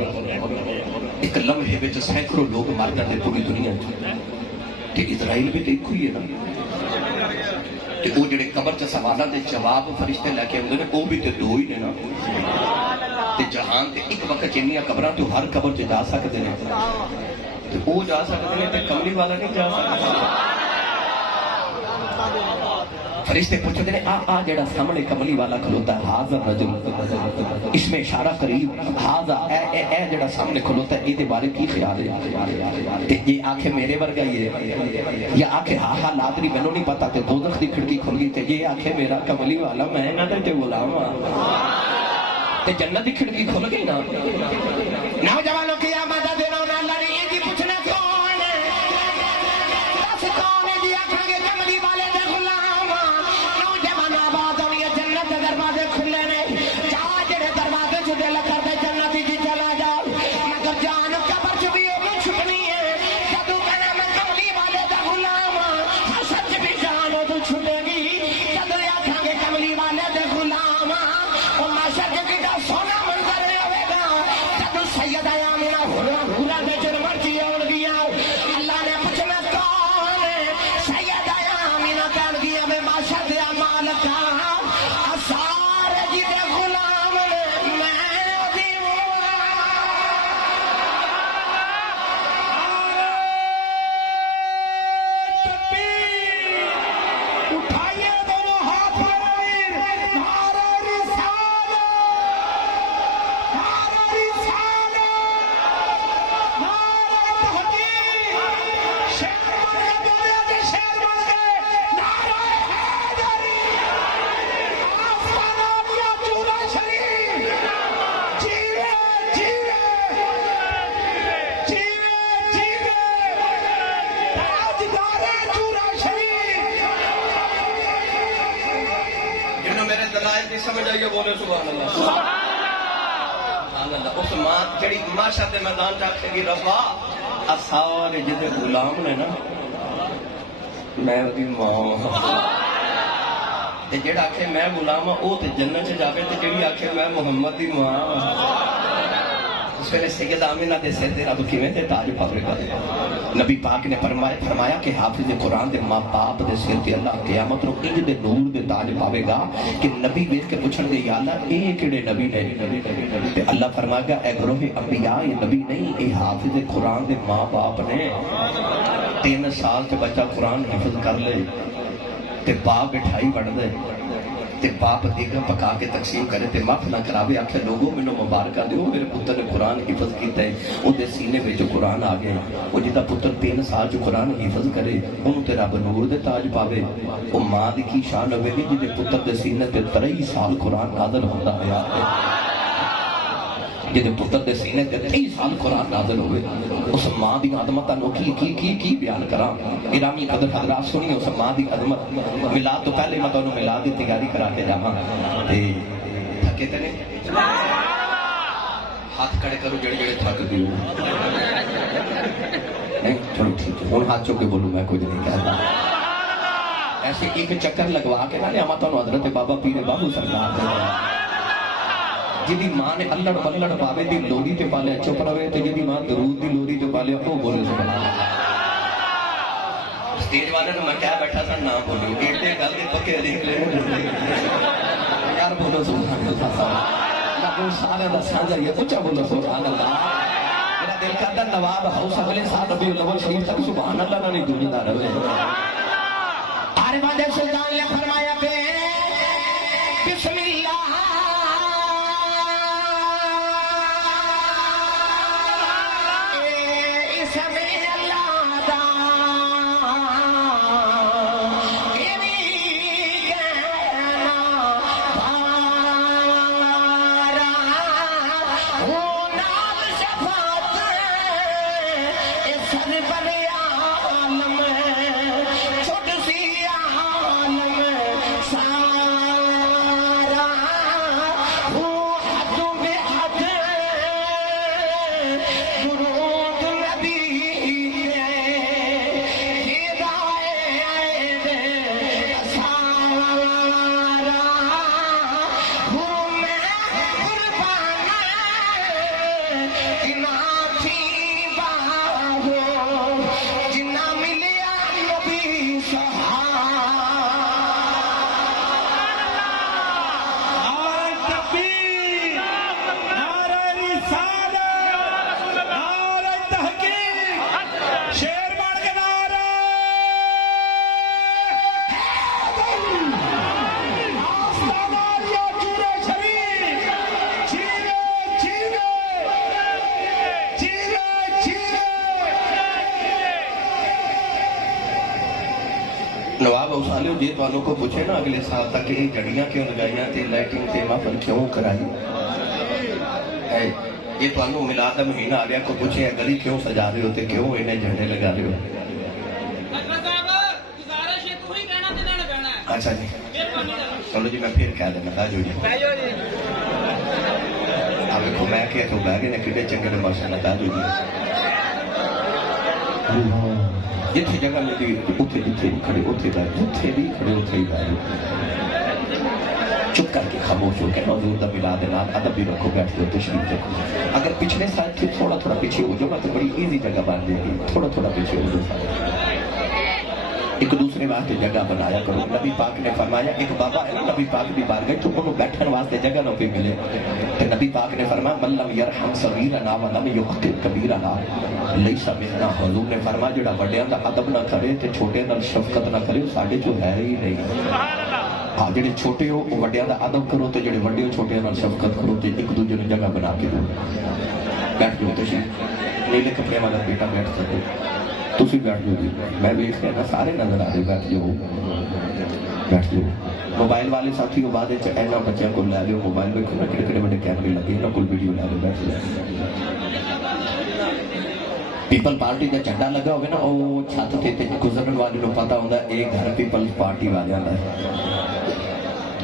ایک لمحے وچ سینکڑوں لوگ مر جاندے پوری دنیا تے اسرائیل بھی تے ایک ہی ہے نا. تے وہ جڑے قبر چ سوالاں دے جواب فرشتے لے کے آندے نے وہ بھی تے 2 ہی نے نا. تے جہان تے ایک وقت جنیاں قبراں تو ہر قبر چ جا سکدے نے تے وہ جا سکدے نے تے کملی والا نہیں جا سکدا. فرشتے پوچھتے ہیں آ جڑا سامنے کملی والا کھلوتا ہے ھذا الرجل اس میں اشارہ قریب ھذا اے جڑا سامنے کھلوتا ہے یہ بارے کی خیال ہے؟ تے یہ آنکھیں میرے ورگا ہی ہے یا آنکھیں ہاں ہاں لادری مینوں نہیں پتا تے دوزخ دی کھڑکی کھل گئی تے یہ آنکھیں میرا کملی والا میں نہ تے غلام ہاں تے جنت دی کھڑکی کھل گئی نا. نوجوانوں کی آمد دینا نہ لڑی جی پوچھنا کون ہے بس کون ہے جی آکھاں گے کملی والے دے غلام. نوجوان آباد ہوئی جنت دے دروازے کھلے نے جا جڑے دروازے چ دل کر دے جنت جی چلا جاؤ مگر جان قبر چ بھی او چھپنی ہے. جدوں کہنا میں کملی والے دا غلام ہاں سچ بھی جان او چھٹے گی. جدوں آکھاں گے کملی والے دے غلام او معاشر کے کیڑا سونا منظر ہوے گا. جدوں سیدہ آمینہ ہورا دے جن مرضی آن گیا اللہ نے پوچھنا کون ہے. سیدہ آمینہ کہن گیا میں معاشر دے مالک ہاں سارے جی دے غلام نے میں دی اٹھائیے دونوں ہاتھ نعرہ رسالت نعرہ رسالت نعرہ تحقیق شیر بن کے بولے جی شیر بن کے نعرہ حیدری آسمان آلیا چورا شریف جیوے جیوے جیوے جیوے تاجدار چورا شریف. جنہوں میرے دلائل کی سمجھ آئیے بولے سبحان اللہ. سبحان اللہ. اس ماں جڑی معاشر دے میدان چ آکھے گی ربا سارے جدے غلام نے نا میں وہی ماں تے جڑا آکھے میں غلام ہاں وہ تے جنت چ جاوے تے جڑی آکھے میں محمد دی ماں اس ویلے سید آمینہ دے سر تے رب کیویں تے تاج پاوے گا. نبی پاک نے فرمایا کہ حافظ قرآن دے ماں باپ دے سر تے اللہ قیامت نو انج دے نور دے تاج پاوے گا کہ نبی ویکھ کے پوچھن گے یا اللہ اے کیڑے نبی نے تے اللہ فرمائے گا اے گروہ انبیاء یہ نبی نہیں اے حافظ قرآن دے ماں باپ نے. 3 سال تے بچہ قرآن حفظ کر لے تے باپ بٹھائی بڑھ دے تے باپ دیگا پکا کے تقسیم کرے تے معاف نہ کراوے آکھے لوگوں مینوں مبارکاں دیو میرے پتر نے قرآن حفظ کیتا ہے او دے سینے وچ قرآن آ گیا. او جدا پتر 3 سال جو قرآن حفظ کرے اونوں تے رب نور دے تاج پاوے. او ماں دی کی شان ہوے گی جدے پتر دے سینے تے 23 سال قرآن نازل ہوندا ہے. جدے پتر دے سینے تے 23 سال قرآن نازل ہوئے اس ماں دی عظمت نو کی بیان کراں. گرامی قدر حضرات سنی اس ماں دی عظمت. میلاد تو پہلے میں تانوں میلاد دی تیاری کرا کے جاواں تے تھکے تے نہیں ہاتھ کھڑے کرو جڑے جڑے تھک گئے نہیں چلو ٹھیک ہے ہوں ہاتھ چوک کے بولوں میں کچھ نہیں کہتا ایسے ایک چکر لگوا کے نا لیا تو حضرت بابا پیر باہو سرکار جی ماں نے اللہ بلڑ بابے دی لوری تے پالیا چپ رہے تے جی ماں درود دی لوری تے پالیا وہ بولے سبحان اللہ اسٹیج والے نے میں کیا بیٹھا تھا نہ بولو ایڈے گل دے پکے دیکھ لے یار بولو سبحان اللہ نہ کوئی سارے دا سانجا یہ اونچا بولو سبحان اللہ میرا دل کرتا نواب ہاؤس اگلے سال ربیع الاول شریف تک سبحان اللہ نہ نہیں گونجدا رہے آرے بندے سلطان نے فرمایا کہ بسم اللہ نواب اوسالیو جی توانوں کو پوچھے نا اگلے سال تک یہ جڑیاں کیوں لگائیاں تے لائٹنگ تے محفل کیوں کرائی یہ توانوں میلاد دا مہینہ آ گیا کو پوچھے گلی کیوں سجا رہے ہو تے کیوں انہیں جھنڈے لگا رہے ہو اچھا جی چلو جی میں پھر کہہ دینا دا جو جی اب کو میں کہ تو بہ گئے نے کڈے چنگے دے ماشاءاللہ دا جو جی جتھے جگہ میں بھی اتھے بھی کھڑے اتھے ہی بیٹھے چپ کر کے خاموش ہو کے حضور دا میلاد نال ادب بھی رکھو بیٹھ کے تشریف رکھو اگر پچھلے سائڈ سے تھوڑا پیچھے ہو جاؤ تو بڑی ایزی جگہ بن جائے گی تھوڑا پیچھے ہو جاؤ ایک دوسرے واسطے جگہ بنایا کرو نبی پاک نے فرمایا ایک بابا ہے نبی پاک بھی بار گئے تو انہوں بیٹھنے واسطے جگہ نہ پہ ملے تو نبی پاک نے فرمایا من لم یرحم صغیرنا ولم یوقر کبیرنا لیس منا حضور نے فرمایا جڑا وڈیاں دا ادب نہ کرے تے چھوٹے نال شفقت نہ کرے ساڈے چوں ہے ہی نہیں ہاں جڑے چھوٹے ہو وڈیاں دا ادب کرو تے جڑے وڈے ہو چھوٹے نال شفقت کرو تے ایک دوجے نوں جگہ بنا کے دو بیٹھ جاؤ تشریف نیلے کپڑے والا بیٹا بیٹھ سکو تسی بیٹھ جاؤ جی میں بھی نا سارے نظر آ رہے بیٹھ جاؤ موبائل والے ساتھی کو بعد اینا بچوں کو لے لو موبائل میں کڑے بڑے کیمرے لگے انہوں کو ویڈیو لے لو بیٹھ جاؤ پیپل پارٹی کا جھنڈا لگا ہوگا نا وہ چھت تے گزرن والے کو پتا ہوتا ہے ایک گھر پیپلز پارٹی والے آتا ہے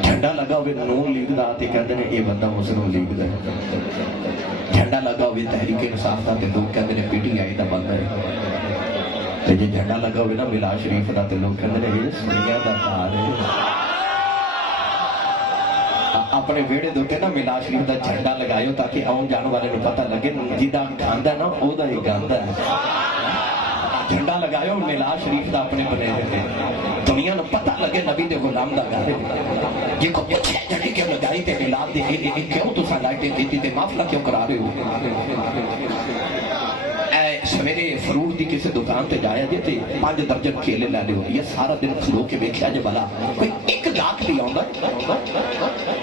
جھنڈا لگا ہوئے نون لیگ دا آتے کہتے ہیں یہ بندہ مسلم لیگ دا جھنڈا لگا ہوئے تحریک انصاف دا تے لوگ کہتے ہیں پی ٹی آئی دا بندہ ہے تے جے جھنڈا لگا ہوئے نا میلاد شریف دا تے لوگ کہتے ہیں یہ سنیا دا کار ہے اپنے ویڑے دوتے نا میلاد شریف دا جھنڈا لگائیو تاکہ آن جان والے کو پتہ لگے جیدہ گاندہ نا او دا ہی گاندہ ہے جھنڈا لگائیو میلاد شریف دا اپنے بنے دیتے دنیا نے پتہ لگے نبی دے غلام دا گانے یہ کو اچھے جھنڈی کیوں لگائی تے میلاد دے کیوں تو سا لائٹیں دیتی تے معافلہ کیوں کرا رہے ہو سویرے فروٹ دی کسی دکان تے جایا جے تے 5 درجن کیلے لے لے ہو یہ سارا دن کھلو کے بیکھیا جے بلا کوئی ایک گاہک بھی آؤں گا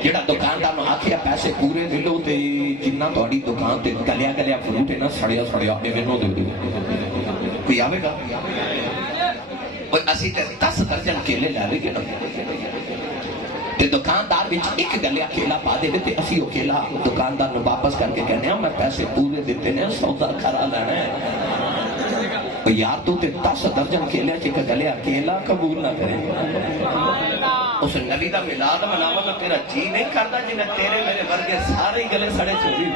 جڑا دکاندار نو آکھیا پیسے پورے ملو تے جنہ تہاڈی دکان تے گلیا فروٹ ہے نا سڑیا اے مینوں دے دے کوئی آوے گا کوئی اسی تے 10 درجن کیلے لے لے گے تے دکاندار وچ ایک گلیا کیلا پا دے تے اسی او کیلا دکاندار نو واپس کر کے کہنے میں پیسے پورے دیتے نے سودا کھرا لینا ہے یار تو تے 10 درجن کیلے چ گلیا کیلا قبول نہ کرے اس نبی دا میلاد مناون دا تیرا جی نہیں کردا جنہیں تیرے میرے ورگے سارے گلے سڑے چوری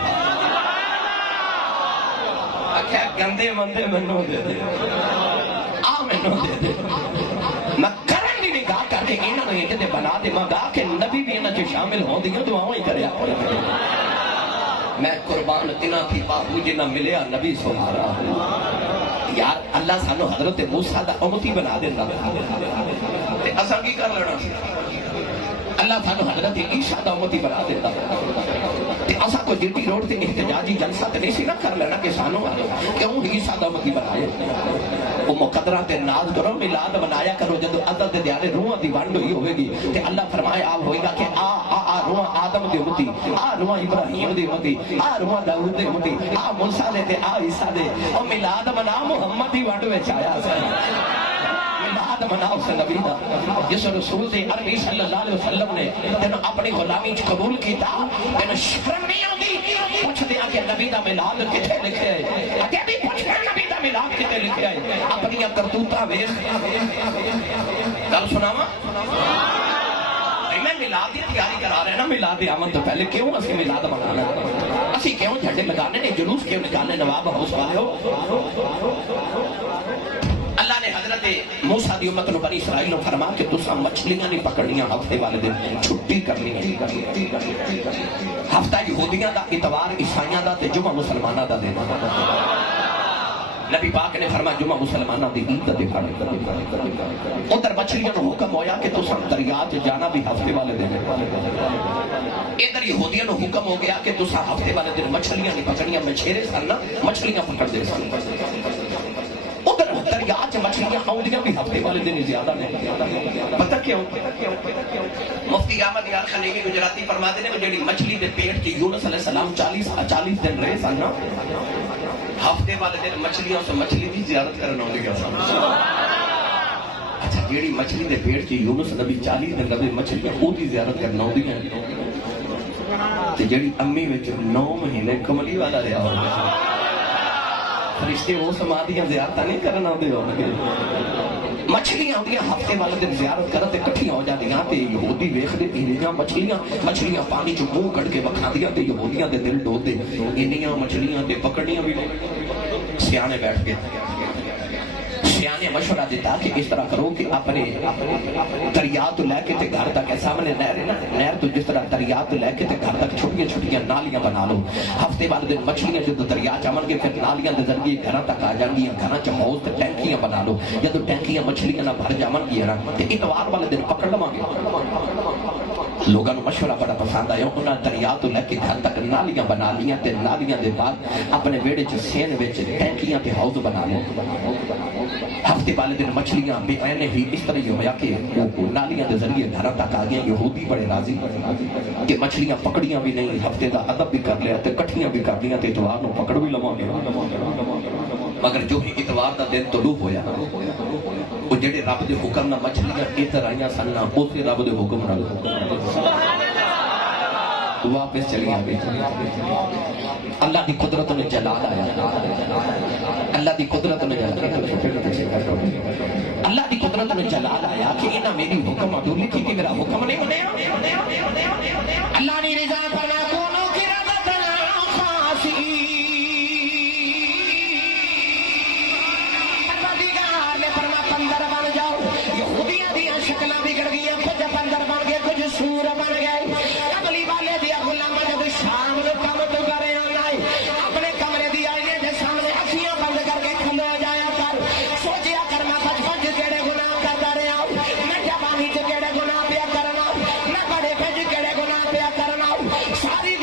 آخیا گندے مندے منو دے دے آ منو دے دے میں کرن دی نگاہ کر کے انہاں نوں تے بنا دے ماں گا کہ نبی بھی انہاں چ شامل ہون دی دعاواں ہی کریا میں قربان تینا تھی بابو جی نہ ملیا نبی سہارا یار اللہ سانو حضرت موسیٰ دا امتی بنا دیتا تے اساں کی کر لینا اللہ سانو حضرت عیسیٰ دا امتی بنا دیتا تے اساں کو جلدی روڈ تے احتجاجی جلسہ تے نہیں سی نہ کر لینا کہ سانو کیوں عیسیٰ دا امتی بنائے وہ مقدرہ تے ناز کرو میلاد بنایا کرو جدو عدد دے دیارے روحاں دی ونڈ ہوئی ہوئے گی تے اللہ فرمائے آپ ہوئے گا کہ آ روحاں آدم دی امتی آ روحاں ابراہیم دی امتی آ روحاں داؤد دی امتی آ موسیٰ دے تے آ عیسیٰ دے اور میلاد بنا محمد دی ونڈ وچ آیا سر میلاد بنا اس نبی دا جس رسول دے عربی صلی اللہ علیہ وسلم نے تینوں اپنی غلامی قبول کیتا تینوں شرم نہیں آتی پوچھ دیا کہ نبی دا میلاد کتے لکھے ہے اگے بھی پوچھنا نبی دا میلاد کتے لکھے ہے اپنی کرتوتاں ویکھ گل سناواں میں میلاد کی تیاری کرا رہے ہیں نا میلاد آمد تو پہلے کیوں اسی میلاد منانا اسی کیوں جھنڈے لگانے نے جلوس کیوں نکالنے نواب ہاؤس والے ہو اللہ نے حضرت موسیٰ دی امت نو بنی اسرائیل نو فرما کہ تساں مچھلیاں نہیں پکڑنیاں ہفتے والے دن چھٹی کرنی ہے ہفتہ یہودیاں دا اتوار عیسائیاں دا تے جمعہ مسلماناں دا دن نبی پاک نے فرمایا جمعہ مسلمانوں دی عید دا دکھانے ادھر مچھلیاں نو حکم ہویا کہ تساں دریا تے جانا بھی ہفتے والے دن ادھر یہودیاں نو حکم ہو گیا کہ تساں ہفتے والے دن مچھلیاں نہیں پکڑنیاں مچھیرے سن مچھلیاں پکڑ دے سن ادھر دریا چ مچھلیاں آؤندیاں بھی ہفتے والے دن زیادہ نہیں پتہ کیوں مفتی احمد یار خلیمی گجراتی فرماتے ہیں کہ جڑی مچھلی دے پیٹ کی یونس علیہ السلام 40 دن رہے سن ہفتے والے دن مچھلیاں سے مچھلی دی زیارت کرنا ہوندی گیا سن اچھا جیڑی مچھلی دے پیٹ کی یونس نبی 40 دن رہے مچھلیاں او دی زیارت کرنا ہوندی ہیں تے جیڑی امی وچ 9 مہینے کملی والا رہیا ہوندا فرشتے وہ سمادیاں زیارتاں نہیں کرنا ہوندے ہونگے مچھلیاں ہوندیاں ہفتے والے دن زیارت کرتے کٹھیاں ہو جاندیاں تے یہودی ویکھدے انہیاں مچھلیاں پانی چ منہ کڈ کے وکھاندیاں تے یہودیاں دے دل ڈوبدے انہیاں مچھلیاں تے پکڑنیاں بھی سیانے بیٹھ کے سیانے مشورہ دیتا کہ اس طرح کرو کہ اپنے دریا تو لے کے تے گھر تک سامنے نہر ہے نا نہر تو جس طرح دریا تو لے کے تے گھر تک چھوٹیاں نالیاں بنا لو ہفتے والے دن مچھلیاں جب دریا چمن کے پھر نالیاں دے ذریعے گھراں تک آ جانگیاں گھراں چ حوض تے ٹینکیاں بنا لو جب ٹینکیاں مچھلیاں نہ بھر جاون گی نا تے اتوار والے دن پکڑ لواں گے لوگاں نوں مشورہ بڑا پسند آیا انہاں دریا تو لے کے گھر تک نالیاں بنا لیاں تے نالیاں دے بعد اپنے ویڑے چ سین وچ ٹینکیاں تے حوض بنا لو ہفتے والے دن مچھلیاں بے عینے ہی اس طرح ہوا کہ نالیاں دے ذریعے گھراں تک آ گیا یہودی بڑے راضی کہ مچھلیاں پکڑیاں بھی نہیں ہفتے دا ادب بھی کر لیا تے کٹھیاں بھی کر لیا تے اتوار نو پکڑ بھی لواں گے مگر جو ہی اتوار دا دن طلوع ہویا وہ جڑے رب دے حکم نہ مچھلیاں ادھر آئیاں سن نہ اسی رب دے حکم نال واپس چلی آگئی اللہ دی قدرت نے جلال آیا اللہ دی قدرت نے اللہ دی قدرت نے جلال آیا کہ انہاں میری حکم عدولی کی میرا حکم نہیں بنیا اللہ نے رضا فرما کونو قربتنا خاصی اللہ دی گال نے فرما بندر بن جاؤ یہودیاں دیاں شکلاں بگڑ گئیں کچھ بندر بن گئے کچھ سور بن گئے کبلی والے دیا غلام جب شام نو کم تو کرے آئے اپنے کمرے دی آئینے دے سامنے اکھیاں بند کر کے کھلو جایا کر سوچیا کر میں بچپن چ کیڑے گناہ کرتا رہا میں جوانی چ کیڑے گناہ پیا کرنا میں بڑے پہ کیڑے گناہ پیا کرنا ساری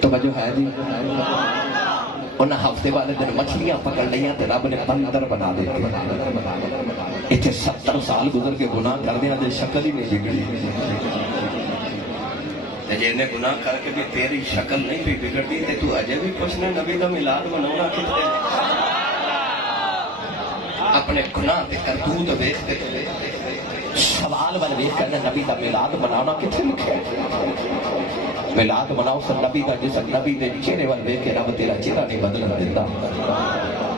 توجہ ہے جی انہیں ہفتے والے دن مچھلیاں پکڑ لیا تو رب نے بندر بنا دیتے اتنے 70 سال گزر کے گناہ کر دیا تو شکل ہی نہیں بگڑی جنہیں گناہ کر کے بھی تیری شکل نہیں بھی بگڑتی تو اجے بھی پوچھنا نبی کا میلاد منانا کتنے اپنے گناہ تے کرتوت ویکھ کے سوال وال ویکھ کے نبی کا میلاد منانا کتنے لکھے میلاد مناؤ سر نبی کا جس نبی دے چہرے وال ویکھ کے رب تیرا چہرہ نہیں بدلن دیتا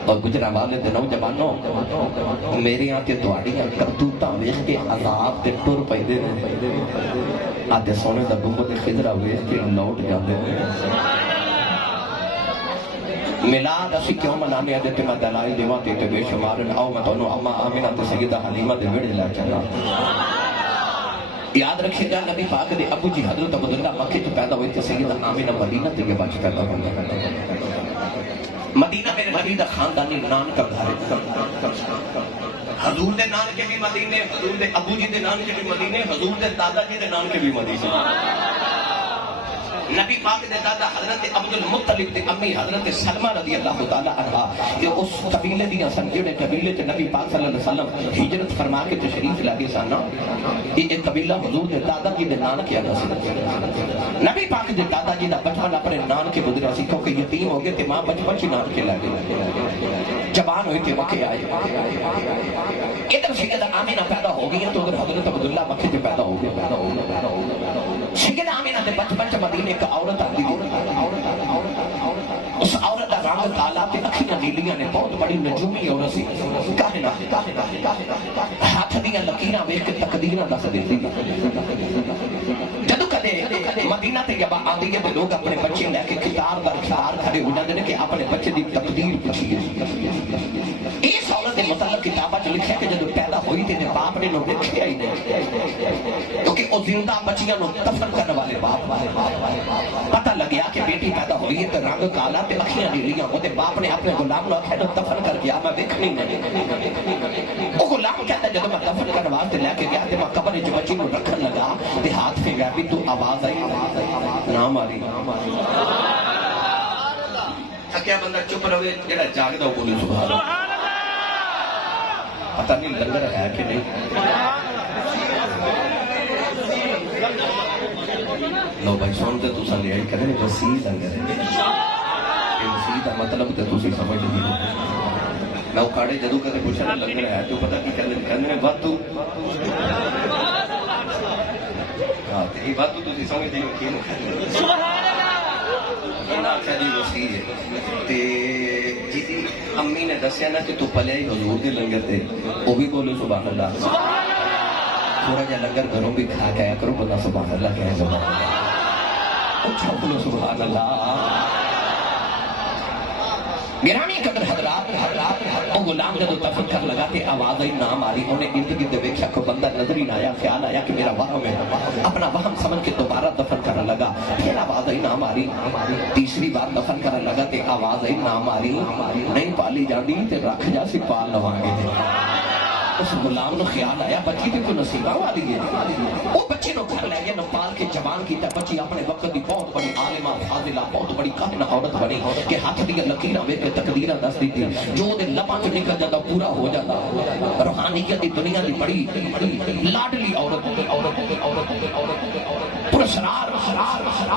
اور گجرا والے دے نوجوانوں میرے آتے تواڈیاں کرتوتاں ویکھ کے عذاب تے ٹر پیندے نے آدھے سونے دا گنبد خضرا ویکھ کے لوٹ جاندے نے میلاد اسی کیوں منانے ہیں تے میں دلائل دیواں تے بے شمار آؤ میں تانوں اما آمنہ تے سیدہ حلیمہ دے وڑے لے چلا یاد رکھیے گا نبی پاک دے ابو جی حضرت عبداللہ مکہ تو پیدا ہوئے تھے سیدہ آمنہ مدینہ تے یہ بچ پیدا ہوئے مدینہ میرے نبی دا خاندانی نان کا گھر حضور دے نان کے بھی مدینے حضور دے ابو جی دے نان کے بھی مدینے حضور دے دادا جی دے نان کے بھی مدینے نبی پاک دے دادا حضرت عبد المطلب دے امی حضرت سلمہ رضی اللہ تعالی عنہ یہ اس قبیلے دیاں سن جڑے قبیلے تے نبی پاک صلی اللہ علیہ وسلم ہجرت فرما کے تشریف لائے سن یہ قبیلہ حضور دے دادا جی دے نان کے ادا سی نبی پاک دے دادا جی دا بچپن اپنے نان کے گزرا سی کیونکہ یتیم ہو گئے تے ماں بچپن سے نان کے لے گئے جوان ہوئے تے مکے آئے ادھر سیدہ آمینہ پیدا ہو گئی تو ادھر حضرت عبداللہ مکے تے پیدا ہو گئے سیدہ آمینہ دے بچپن سے مدینے کا عورت آتی تھی اس عورت کا رنگ کالا تے اکھیاں نیلیاں نے بہت بڑی نجومی عورت سی کہنا ہاتھ دیاں لکیراں ویکھ کے تقدیراں دس دیتی جدوں کدے مدینہ تے جب آندی ہے تے لوگ اپنے بچے لے کے کتار در کتار کھڑے ہو جاندے نے کہ اپنے بچے دی تقدیر پوچھیے اس عورت دے متعلق کتاباں وچ لکھیا کہ جدوں پیدا ہوئی تے باپ نے نو دیکھیا ہی نہیں کیونکہ او زندہ بچیاں نو دفن کرنے والے باپ پتہ لگیا کہ بیٹی پیدا ہوئی ہے تے رنگ کالا تے اکھیاں نیلیاں او تے باپ نے اپنے غلام نو آکھیا دفن کر کے میں ویکھنی نہیں او غلام کہتا جدوں میں دفن کرنے واسطے لے کے گیا تے میں قبر وچ بچی نو رکھن لگا تے ہاتھ پہ گیا بھی تو آواز آئی نہ ماری تھکیا بندہ چپ رہے جڑا جاگدا او بولے سبحان اللہ پتہ نہیں لنگر ہے کہ نہیں لو بھائی سنتے تو سن لیا کہنے وسیع لنگر ہے یہ وسیع کا مطلب تو تسی سمجھ نہیں میں اکھاڑے جدوں کدے پوچھنا لنگر ہے تو پتہ کی کہنے واتو ہاں تے یہ واتو تسی سمجھ نہیں کیوں سبحان اللہ اچھا جی وسیع ہے تے جی امی نے دسیا نا کہ تو پلے ہی حضور کے لنگر تے وہ بھی بولو سبحان اللہ تھوڑا جا لنگر گھروں بھی کھا گیا کرو بندہ سبحان اللہ کہے سبحان اللہ اچھا بولو سبحان اللہ گرامی قدر حضرات وہ غلام جدو دفن کر لگا تے آواز آئی نام آ رہی انہیں ارد گرد ویکھیا کو بندہ نظر ہی نہ آیا خیال آیا کہ میرا وہم ہے اپنا وہم سمجھ کے دوبارہ دفن کرنے لگا پھر آواز آئی نام آ رہی تیسری بار دفن کرنے لگا تے آواز آئی نام آ رہی نہیں پالی جاندی تے رکھ جا سی پال لوانگے اس غلام نو خیال آیا بچی بھی کوئی نصیبہ والی ہے وہ بچے نو گھر لے گئے نو پال کے جوان کیتا بچی اپنے وقت دی بہت بڑی عالمہ فاضلہ بہت بڑی کاہنہ عورت بنی کہ ہاتھ دی لکیراں ویکھ کے تقدیراں دس دیتی جو دے لباں چ نکل جاتا پورا ہو جاتا روحانیت دی دنیا دی بڑی لاڈلی عورت پرسرار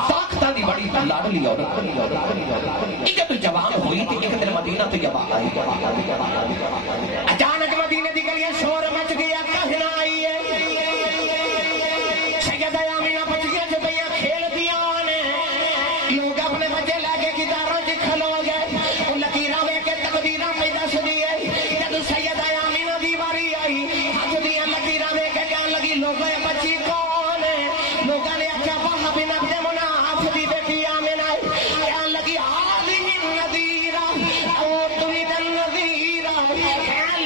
طاقتاں دی بڑی لاڈلی عورت ایک تو جوان ہوئی تھی ایک دن مدینہ طیبہ آئی اچانک مدینہ دی گلیاں شور مچ گیا کہنا آئی ہے سیدہ آمینہ بچیاں جو گئیاں کھیل دیاں نے لوگ اپنے بچے لے کے گٹاراں وچ کھلو گئے او لکیراں ویکھ کے تقدیراں پہ دس دی ہے جد سیدہ آمینہ دی واری آئی ہاتھ دیاں لکیراں ویکھ کے کہن لگی لوگوں یہ بچی کون ہے لوگوں نے آکھیا وہاں بن عبد مناف دی بیٹی آمینہ کہن لگی هذه النذیرہ او تمید النذیرہ کہن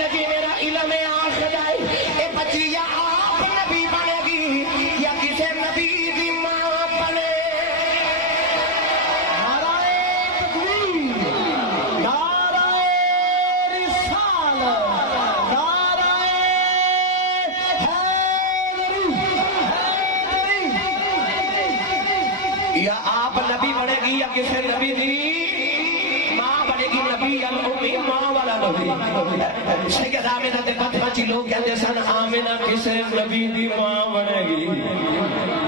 گی یا کسے نبی دی ماں بنے گی نبی الامی ماں والا نبی سید آمینہ دے بطفہ چی لوگ کہتے سن آمینہ کسے نبی دی ماں بنے گی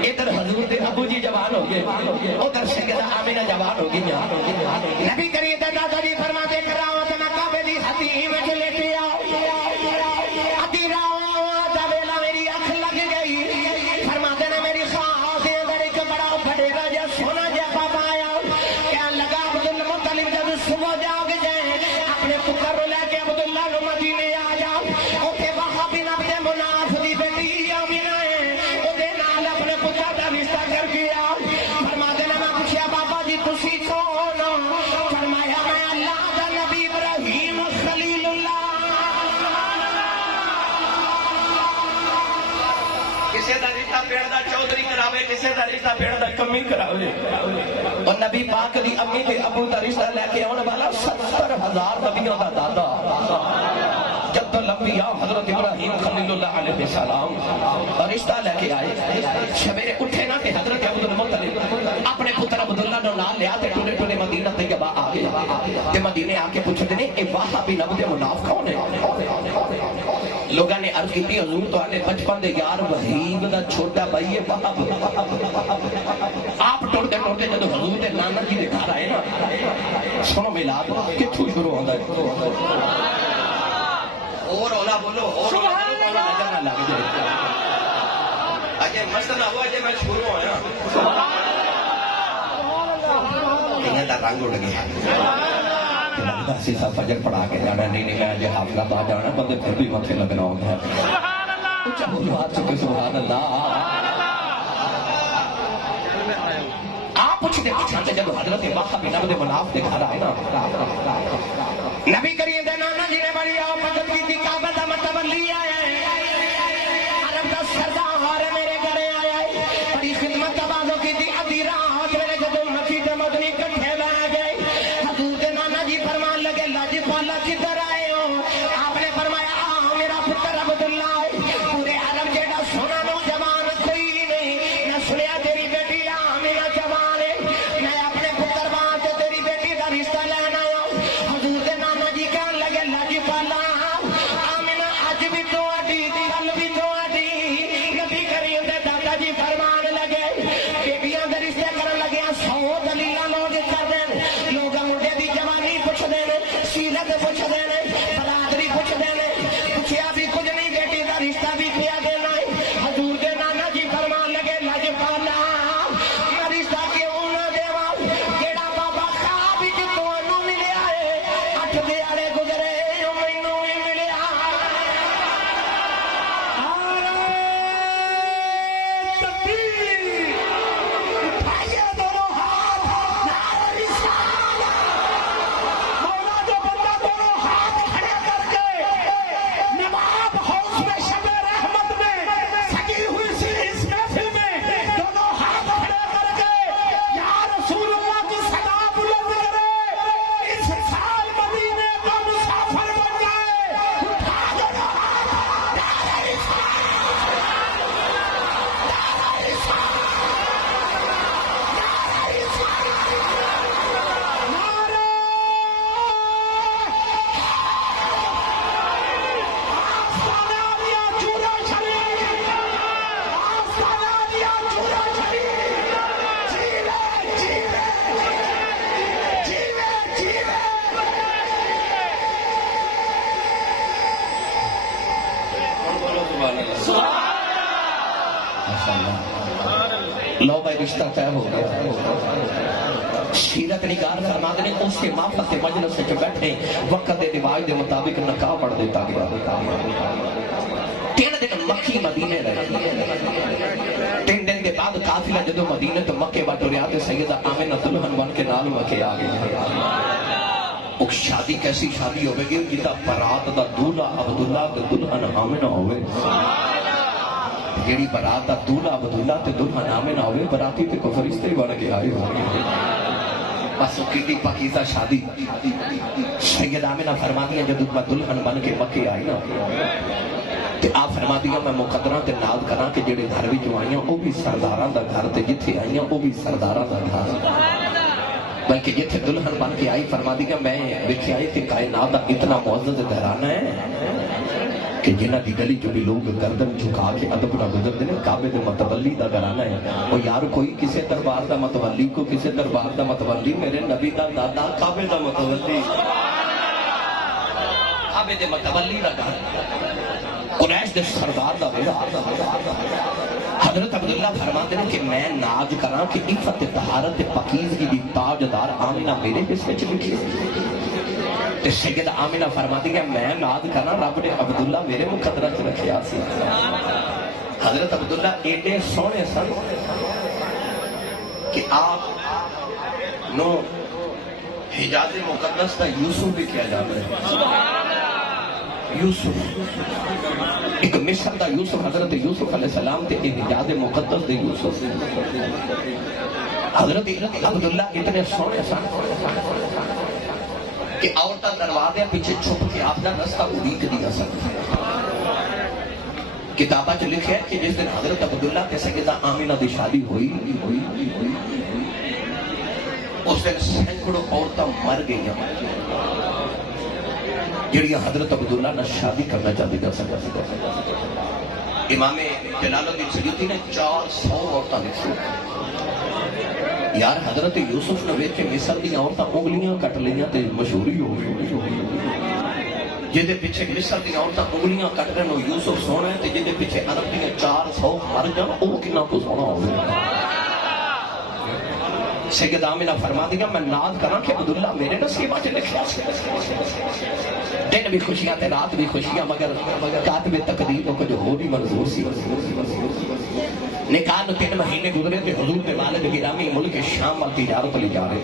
ادھر حضور دے ابو جی جوان ہو گئے ادھر سید آمینہ جوان ہو گئی نبی کریم دے دادا جی فرماتے کراوت میں کعبے دی حتیم میں لیتے آؤ ادھی راوات ویلا میری آنکھ لگ گئی فرماتے نے میری خواہاں سے اندر ایک بڑا بڑے گا جا سونا جا بابا آیا کہنے لگا عبدالمطلب جب صبح جاگ جائے اپنے پکر لے کے عبداللہ نو مدینے آ جاؤ اوتے وہاں بن عبد مناف دی بیٹی آمینہ ہے اوتے نال اپنے پتر دا رشتہ کر کے آؤ فرماتے نے میں پوچھیا بابا جی تسی کون ہو فرمایا میں اللہ دا نبی ابراہیم خلیل اللہ کسے دا رشتہ پیڑ دا چودھری کراوے کسے دا رشتہ پیڑ دا کمی کراوے اور نبی پاک دی امی تے ابو دا رشتہ لے کے آنے والا 70,000 نبیوں دا دادا جب تو الانبیاء حضرت ابراہیم خلیل اللہ علیہ السلام رشتہ لے کے آئے سویرے اٹھے نا کہ حضرت عبدالمطلب اپنے پتر عبداللہ نو نال لیا تے ٹونے ٹونے مدینہ طیبہ آ گئے تے مدینے آ کے پوچھتے نے اے وہابی نبی مناف کون ہے لوگوں نے عرض کی حضور تو آنے بچپن دے یار وحیب دا چھوٹا بھائی ہے وہاب آپ ٹوڑتے ٹوڑتے جب حضور دے نانا جی دے گھر آئے نا سنو میلاد کتھوں شروع ہوتا ہے اور اولا بولو اور اولا نظر نہ لگ جائے اجے مسئلہ ہوا جے میں شروع ہویا انہیں دا رنگ اڑ گیا لگتا سیسا فجر پڑھا کے جانا نہیں میں آج حافظہ با جانا بندے پھر بھی متھے لگنا ہوگا اچھا بات چکے سبحان اللہ آپ پوچھتے پوچھتے جب حضرت واقع بن عبد مناف دے گھر آئے نا نبی کریم دے نانا جی نے بڑی آفت کی تھی کعبہ دا متولی آیا ہے عرب دا سردار میرے گھر آیا ہے بڑی خدمت تبادو کی تھی ادھی رات میرے جدو مسجد مدنی کٹھے بیٹھ گئے حضور دے نانا جی فرمان لگے لاجی پالا کدھر آئے ہو آپ نے فرمایا میرا پتر عبداللہ پورے عرب جیڑا سونا نوجوان کوئی نہیں نہ سنیا تیری بیٹی آمینہ جوان ہے میں اپنے پتر وہاں سے تیری بیٹی دا رشتہ لینا آیا حضور دے نانا جی کہنے لگے لاجی پالا آمینہ اج بھی تو آٹی کل بھی تو آٹی نبی کریم دے دادا جی فرمان لگے بیبیاں دے رشتے کرن لگے 100 دلیلاں لوگ کر دین لوگ منڈے دی جوانی پوچھ دین سیرت پوچھ دین برادری پوچھ دین پوچھیا بھی کچھ نہیں بیٹی دا رشتہ بھی پیا دینا ہے حضور دے نانا جی فرمان لگے لاجی پالا میں رشتہ کیوں نہ دیواں جیڑا بابا خواب وچ تانوں ملیا ہے 8 دیہاڑے گزرے مینوں بھی ملیا اٹھائیے دونوں ہاتھ نعرہ رسالت مولا جو بندہ دونوں ہاتھ کھڑے کر کے نواب ہاؤس میں شب رحمت میں سجی ہوئی سی اس محفل میں دونوں ہاتھ کھڑے کر کے یا رسول اللہ کی صدا بلند کرے اس سال مدینے کا مسافر بن جائے اٹھا دونوں ہاتھ نعرہ لو بھائی رشتہ طے ہو گیا سیرت نگار فرماتے نے اس کے مافت مجلس سے بیٹھے وقت دے رواج دے مطابق نکاح پڑھ دیتا گیا 3 دن مکی مدینے رہے 3 دن کے بعد قافلہ جدو مدینے تو مکے باٹو رہا تے سیدہ آمینہ دلہن بن کے نال مکے آ گئے ایک شادی کیسی شادی ہوئے گی جتا برات دا دولہ عبداللہ تے دلہن آمینہ ہوئے جیڑی برات دا دولہ عبداللہ تے دلہن آمینہ ہوئے براتی تے کو فرشتے بن کے آئے ہوئے بس کیتی پاکیزہ شادی سید آمینہ فرما دیا جب میں دلہن بن کے مکے آئی نا تے آپ فرما دیا میں مقدرہ تے ناد کرا کہ جڑے گھر بھی جو آئیاں وہ بھی سرداراں دا گھر تے جتھے آئیاں وہ بھی سرداراں دا گھر بلکہ جتھے دلہن بن کے آئی فرما دی کہ میں دیکھے آئی کہ کائنات کا اتنا معزز گھرانہ ہے کہ جنہ دی گلی جو بھی لوگ گردن جھکا کے ادب نہ گزر دینے کعبے دے متولی دا گھرانہ ہے. اور یار کوئی کسے دربار دا متولی کو کسے دربار دا متولی میرے نبی دا دادا کعبے دا متولی کعبے دے متولی دا گھر قریش دے سردار دا بیڑا. حضرت عبداللہ فرماتے ہیں کہ میں ناز کراں کہ عفت طہارت پاکیزگی دی تاجدار آمنہ میرے حصے چ لکھی ہے. سید آمنہ فرماتی کہ میں ناز کراں رب نے عبداللہ میرے مقدرہ چ رکھیا سی. حضرت عبداللہ ایڈے سونے سن کہ آپ نو حجاز مقدس کا یوسف بھی کیا جاتا ہے. یوسف ایک مصر دا یوسف حضرت یوسف علیہ السلام تے ایک حجاز مقدس دے یوسف. حضرت عبداللہ اتنے سونے سن کہ عورتاں دروازے پیچھے چھپ کے آپ دا رستہ اڑیک دیا سن. کتابہ جو لکھے ہے کہ جس دن حضرت عبداللہ کے سیدہ آمنہ دی شادی ہوئی اس دن سینکڑوں عورتاں مر گئی جڑی حضرت عبداللہ نہ شادی کرنا چاہتی تھا. امام جلال الدین سیوطی نے 400 عورتیں لکھی. یار حضرت یوسف نے ویکھ کے مصر دی عورتاں انگلیاں کٹ لیاں تے مشہوری ہو گئی. جدے پیچھے مصر دی عورتاں انگلیاں کٹ رہے نو یوسف سونا ہے تے جدے پیچھے عرب دی 400 مر جان او کنا کو سونا ہوگا. سید آمنہ فرما دیا میں ناز کراں کہ عبداللہ میرے نصیبہ چ لکھیا سی. دن بھی خوشیاں تے رات بھی خوشیاں مگر کاتب تقدیر کو جو ہو بھی منظور سی. نکاح نو 3 مہینے گزرے تے حضور دے والد گرامی ملک شام وال تجارت لے جا رہے.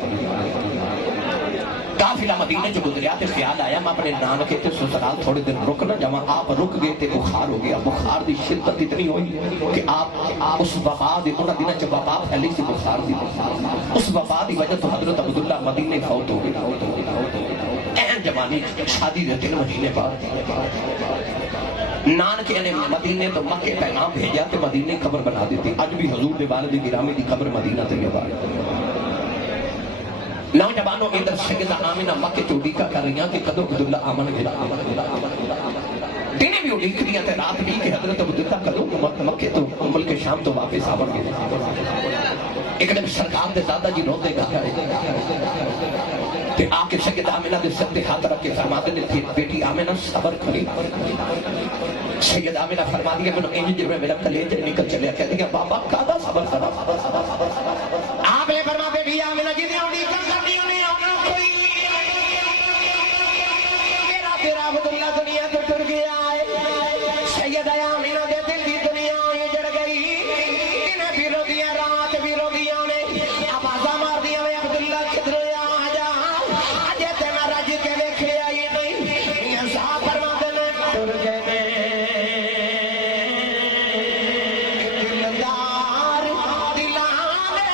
قافلہ مدینے جو گزریا تے خیال آیا میں اپنے نانکے تے سسرال تھوڑے دن رکنا جاواں. آپ رک گئے تے بخار ہو گیا. بخار دی شدت اتنی ہوئی کہ آپ اس وبا دی انہاں دنوں چ وبا پھیلی سی بخار دی. اس وبا دی وجہ تو حضرت عبداللہ مدینے فوت ہو گئے. اہم جوانی شادی دے 3 مہینے بعد نانکے نے مدینے تو مکے پیغام بھیجا تے مدینے قبر بنا دیتی. اج بھی حضور دے والد گرامی دی قبر مدینہ تے ہے. نوجوانوں ادھر سیدہ آمنہ مکے چوڑی کا کر رہی ہیں کہ کدو عبداللہ آمن گلا. دنے بھی اڑیک دیا تے رات بھی کہ حضرت عبداللہ کدو مکے تو ملک شام تو واپس آور گئے. ایک دن سرکار دے دادا جی روتے گا تے آ کے سیدہ آمنہ دے سر تے ہاتھ رکھ کے فرماتے نے بیٹی آمنہ صبر کری. سیدہ آمنہ فرما دیا میں انج جو میرا کلیجہ نکل چلیا کہہ دیا بابا کادا صبر کرا. آپ نے فرما بیٹی آمنہ جی دی اڑیک کرنی نہیں آنا کوئی. میرا تیرا عبداللہ دنیا تو ٹر گیا ہے. سیدہ آمنہ دے دل دی دنیا جڑ گئی. دن بھی رو دیا رات بھی رو دیا نے آوازاں مار دیا میں عبداللہ کدھر آ جا اجے تے میں رج کے دیکھے آئی نہیں. یہ صاحب فرما دے ٹر گئے دلدار دلانے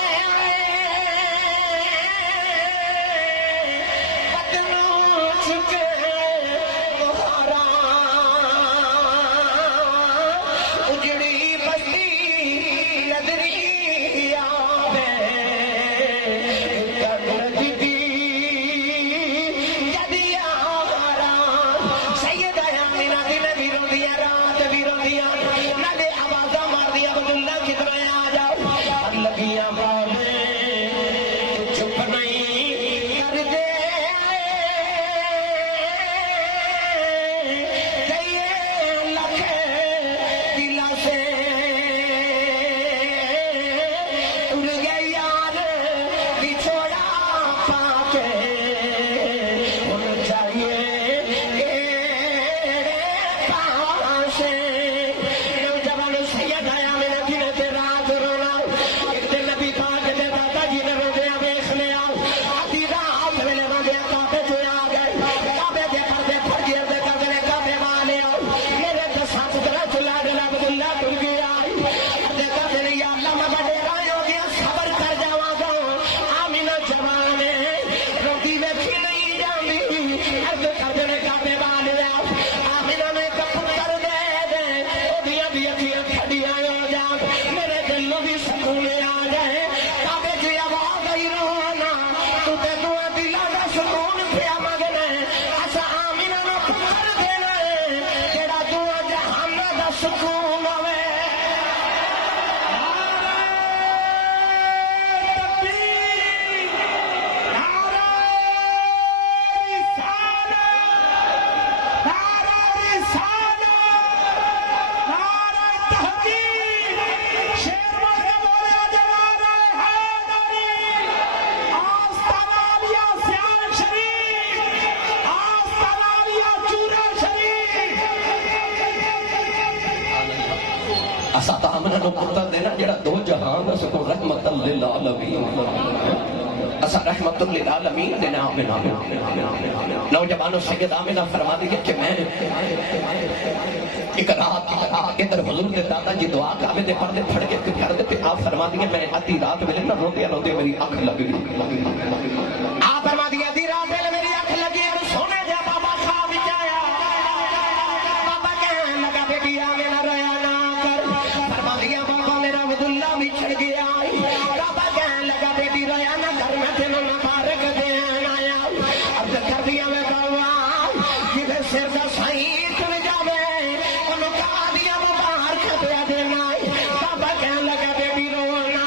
او پتر دینا جڑا دو جہان دا سکو رحمت للعالمین اسا رحمت للعالمین دینا آمین نوجوانوں سید آمینہ فرما دی کہ میں ایک رات ادھر حضور دے دادا جی دعا کعبے دے پردے پھڑ کے گھر دے پہ آپ فرما دی میں آدھی رات ویلے نہ روندے میری آنکھ لگ گئی آپ فرما دی آدھی رات ویلے میری آنکھ لگی اور سونے دے بابا خواب وچ آیا بابا کہنے لگا بیٹی آمینہ رویا نہ کر فرما دیا بابا میرا عبداللہ بھی چھڑ گیا بابا کہنے لگا بیٹی رویا نہ کر میں تینوں مبارک دین آیا اب کر دیا میں بابا جدھر سر دا سائیں تم جاوے انہوں کہا دیا مبارک دیا دینا بابا کہنے لگا بیٹی رونا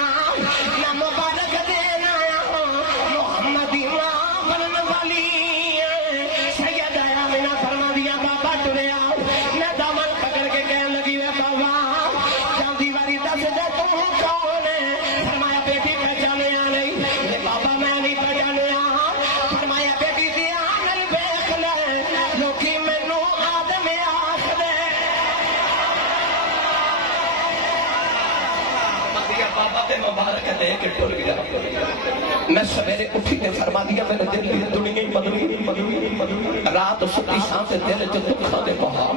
نہ مبارک دین آیا محمدی ماں بنن والی سید آیا میں نہ فرما دیا بابا ٹرے آؤ میں دامن پکڑ کے کہنے لگی وے بابا جاندی واری دس دے تو کون ہے فرمایا بیٹی پہچانے آ نہیں یہ بابا میں نہیں پہچانے آ فرمایا بیٹی دیا نل بیخ لے لوکی مینو آدم آخ دے بابا تے مبارک دے کے ٹر گیا میں سویرے اٹھی نے فرما دیا میرے دل کی دنیا بدلی رات ستی سان سے دل چ دکھاں دے پہاڑ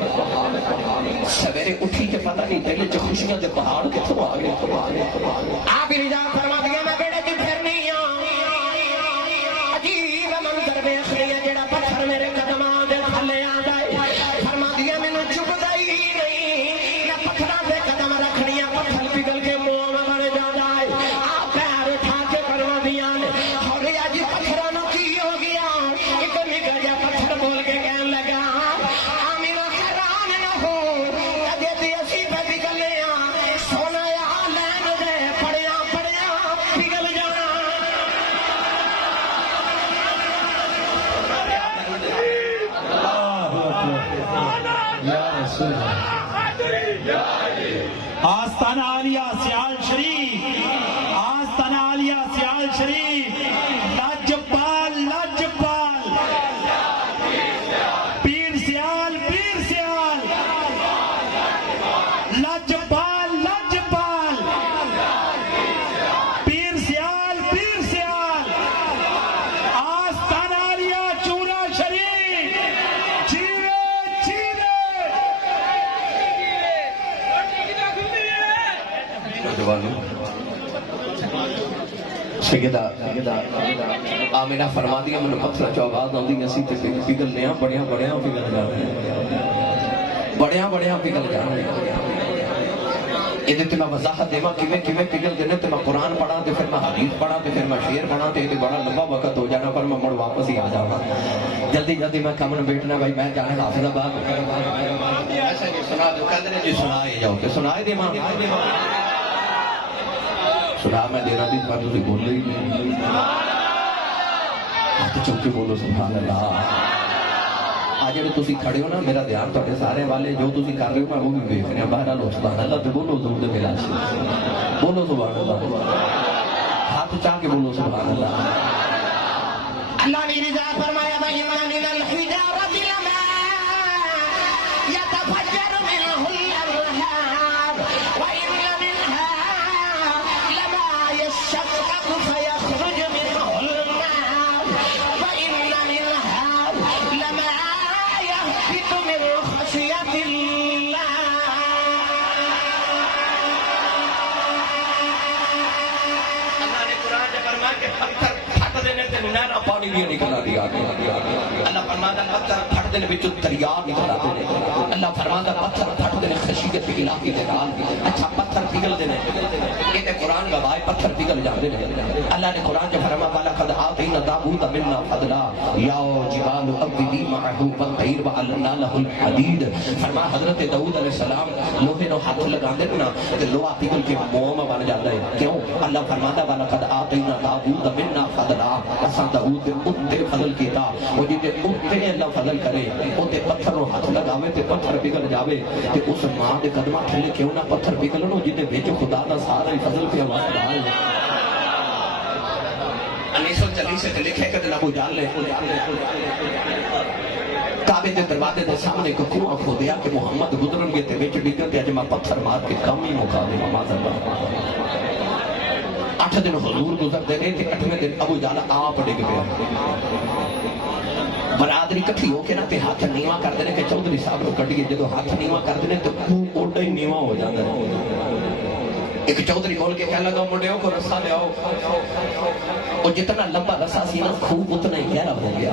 سویرے اٹھی کے پتہ نہیں دل چ خوشیاں دے پہاڑ کتھوں آ گئے آپ ہی نجات فرما دیا میں بیڑے کی پھرنی ہوں عجیب منظر ویکھ رہی ہے جڑا پتھر میرے قدماں دے تھلے آندا ہے فرما دیا مینوں چبدا ہی نہیں میں پتھراں دے قدم رکھنیاں پتھر پگھل کے منہ میں بن جاندا ہے آپ پیر اٹھا کے فرما دیا نے اور اج پتھراں نوں کی ہو گیا ایک نکا جا پتھر بول کے کہنے لگا آمینہ حیران نہ ہو اجے تے اسی پہ پگھلے ہاں سونا یا لین دے پڑیاں پگھل جانا آستانہ عالیہ سیال شریف آستانہ عالیہ سیال شریف لاجپال لاجپال پیر سیال لاجپال لاجپال پیر سیال آستانہ عالیہ چورا شریف چیرے نوجوانوں سیدہ آمینہ فرما دیا میں نے پتھر چو آواز آن دی اسی تے پگل لیا بڑیاں پگل جا رہے ہیں بڑیاں پگل جا رہے ہیں یہ تے میں وضاحت دیواں کیویں پگل دینے تے میں قرآن پڑھا تے پھر میں حدیث پڑھا تے پھر میں شعر پڑھا تے بڑا لمبا وقت ہو جانا پر میں مڑ واپس ہی آ جاؤں جلدی میں کمن بیٹھنا بھائی میں جانا حافظ آباد ایسا نہیں سنا دو کہتے ہیں جی سنائے جاؤ کہ سنائے دے ماں سنا میں دینا بھی پر تسی بول رہی نہیں ہاتھ چوک کے بولو سبحان اللہ آج جب تسی کھڑے ہو نا میرا دھیان تو سارے والے جو تسی کر رہے ہو میں وہ بھی دیکھ رہے ہیں بہرحال سبحان اللہ تو بولو زور دے ملا بولو سبحان اللہ ہاتھ چاہ کے بولو سبحان اللہ اللہ نے رضا فرمایا بَيْنَ مِنَ الْحِجَارَةِ لَمَا يَتَفَجَّرُ مِنْهُ الْأَنْهَارُ وَإِنَّ مِنْهَا لَمَا يَشَّقَّقُ فَيَخْرُجُ مِنْهُ الْمَاءُ وَإِنَّ مِنْهَا لَمَا يَهْبِطُ مِنْ خَشْيَةِ اللَّهِ اللہ نے قرآن میں فرمایا کہ پتھر پھٹ دینے سے نہر پانی بھی نکلا دیا اللہ فرماتا پتھر پھٹ دینے بچوں دریا نکلا دینے اللہ فرماتا پتھر پھٹ دینے خشیت الہی دے نال اچھا پتھر پگھل دینے یہ تے قرآن گواہ پتھر پگھل جاندے نے اللہ نے قرآن جو فرمایا وَلَقَدْ آتَيْنَا دَاوُودَ مِنَّا فَضْلًا يَا جِبَالُ أَوِّبِي مَعَهُ وَالطَّيْرَ وَعَلَّنَا لَهُ الْحَدِيدَ فرمایا حضرت داؤد علیہ السلام لوہے نو ہاتھ لگاندے نا تے لوہا پگھل کے موم بن جاندا ہے کیوں اللہ فرماتا وَلَقَدْ آتَيْنَا دَاوُودَ مِنَّا فَضْلًا اساں داؤد دے اُتے فضل کیتا او جے اُتے اللہ فضل کرے او تے پتھر نو ہاتھ لگاوے تے پتھر پگھل جاوے تے اس ماں دے قدماں تھلے کیوں نہ پتھر پگھلن جے وچ خدا دا سارا ہی فضل پیا واسطہ ہے 1940 سے لکھے کہ ابو جہل نے کعبے دے دروازے دے سامنے کو کنواں کھودیا کہ محمد گزرن گے تے وچ ڈگن تے اج میں پتھر مار کے کام ہی مکا دے ماذا 8 دن حضور گزرتے رہے تے 8ویں دن ابو جہل آپ ڈگ پیا برادری کٹھی ہو کے نا تے ہاتھ نیواں کر دینے کہ چودھری صاحب کو کٹیے جدو ہاتھ نیواں کر دینے تو خوب اوڈا ہی نیواں ہو جاتا ہے ایک چودھری بول کے کہنے لگا منڈیوں کو رسا لے آؤ اور جتنا لمبا رسا سی نا خوب اتنا ہی گہرا ہو گیا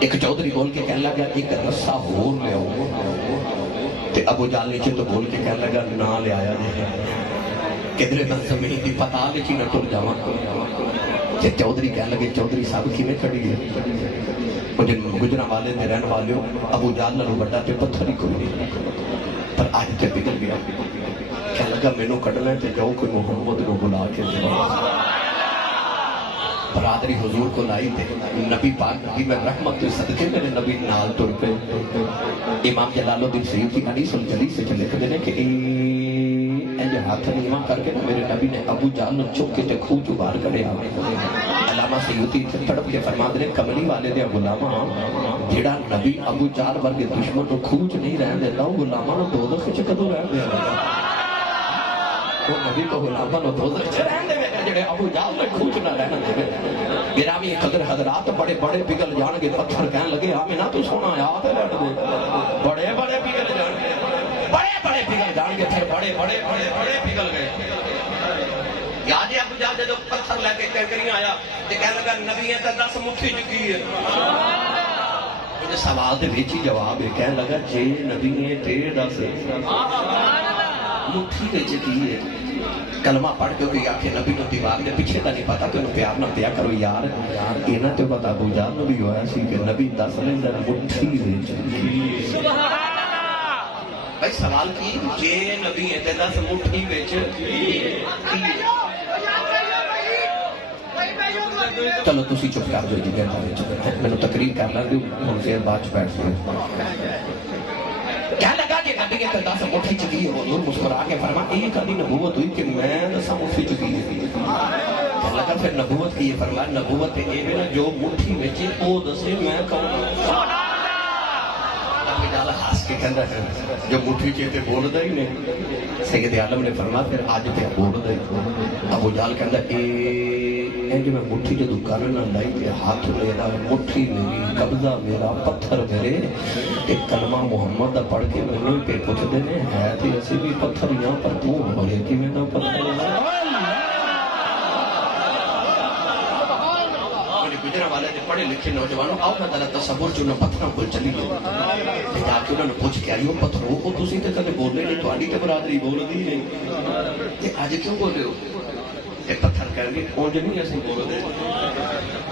ایک چودھری بول کے کہنے لگا ایک رسا ہور لے آؤ تے ابو جہل نیچے تو بول کے کہنے لگا نہ لے آیا کدھرے میں زمین دی پتا لے چی نہ ٹر جاواں کہ چودھری کہنے لگے چودھری صاحب کی میں کھڑی ہے اور جن گجرہ والے دے رہن والے ہو ابو جہل نہ بڑا تے پتھر ہی کوئی نہیں پر آج تے بگڑ گیا کہنے لگا میں نو کٹ لیں تے جاؤ کوئی محمد نو بلا کے برادری حضور کو لائی تے نبی پاک نبی میں رحمت تو صدقے میرے نبی نال تر پہ امام جلال الدین سیوطی حدیث الجلیل سے لکھ دینے کہ یہ ہاتھ نیواں کر کے میرے نبی نے ابو جہل چک کے تے خوہ چ باہر کڈیا علامہ سیوطی تڑپ کے فرما دے کملی والے دے غلاماں جیڑا نبی ابو جہل ورگے دشمن نو خوہ چ نہیں رہن دیندا او غلاماں نو دوزخ وچ کدوں رہن دے گا وہ نبی کو غلاماں نو دوزخ وچ رہن دے گا جڑے ابو جہل نے خوہ چ نہ رہن دے گرامی قدر حضرات بڑے بڑے پگھل جان گے پتھر کہن لگے آمینہ تو سونا یاد ہے لٹ دے بڑے بڑے پگھل جان گے بڑے پگھل جان گے پھر بڑے پگھل گئے یاد ہے ابو جہل جب پتھر لے کے کنکریاں آیا تے کہنے لگا نبی ہے تے 10 مٹھی چکی ہے مجھے سوال دے وچ ہی جواب ہے کہنے لگا جے نبی ہے تے 10 مٹھی وچ کی ہے کلمہ پڑھ کے کہ آکھے نبی نو دیوار دے پیچھے دا نہیں پتا کہ انہوں پیار نہ پیا کرو یار اینا تے پتا ابو جہل نو بھی ہویا سی کہ نبی 10 لیندر مٹھی وچ بھائی سوال کی جے نبی ہے تے 10 مٹھی وچ چلو تسی چپ کر دو جی میں نے تقریر کر لیں ہن پھر بعد بیٹھ گئے کیا لگا کہ نبی کے 10 مٹھی چکی ہے حضور مسکرا کے فرما ایک آدھی نبوت ہوئی کہ میں 10 مٹھی چکی ہے کیا لگا پھر نبوت کی یہ فرمایا نبوت ہے یہ جو مٹھی وچ او دسے میں کہوں ہاس کے کہندہ ہے جو مٹھی چیتے بول دے ہی نہیں سید عالم نے فرما پھر آج تے بول دے ابو جہل کہندہ اے جو میں مٹھی جدو کرنا لائی تے ہاتھ میرا مٹھی میری قبضہ میرا پتھر میرے تے کلمہ محمد دا پڑھ کے میں نے پہ پوچھ دینے ہے تے ایسی بھی پتھر یہاں پر تو ہو رہے تھی میں دا پتھر گجرہ والے نے پڑھے لکھے نوجوانوں آؤ میں دلت تصور جو انہوں پتھروں کو چلی گئے جا کے انہوں نے پوچھ کے آئیو پتھروں کو تسی تے کدے بولے نہیں تو آڈی تے برادری بول دی نہیں تے آج کیوں بولے ہو تے پتھر کر گئے اونج نہیں ایسے بول دے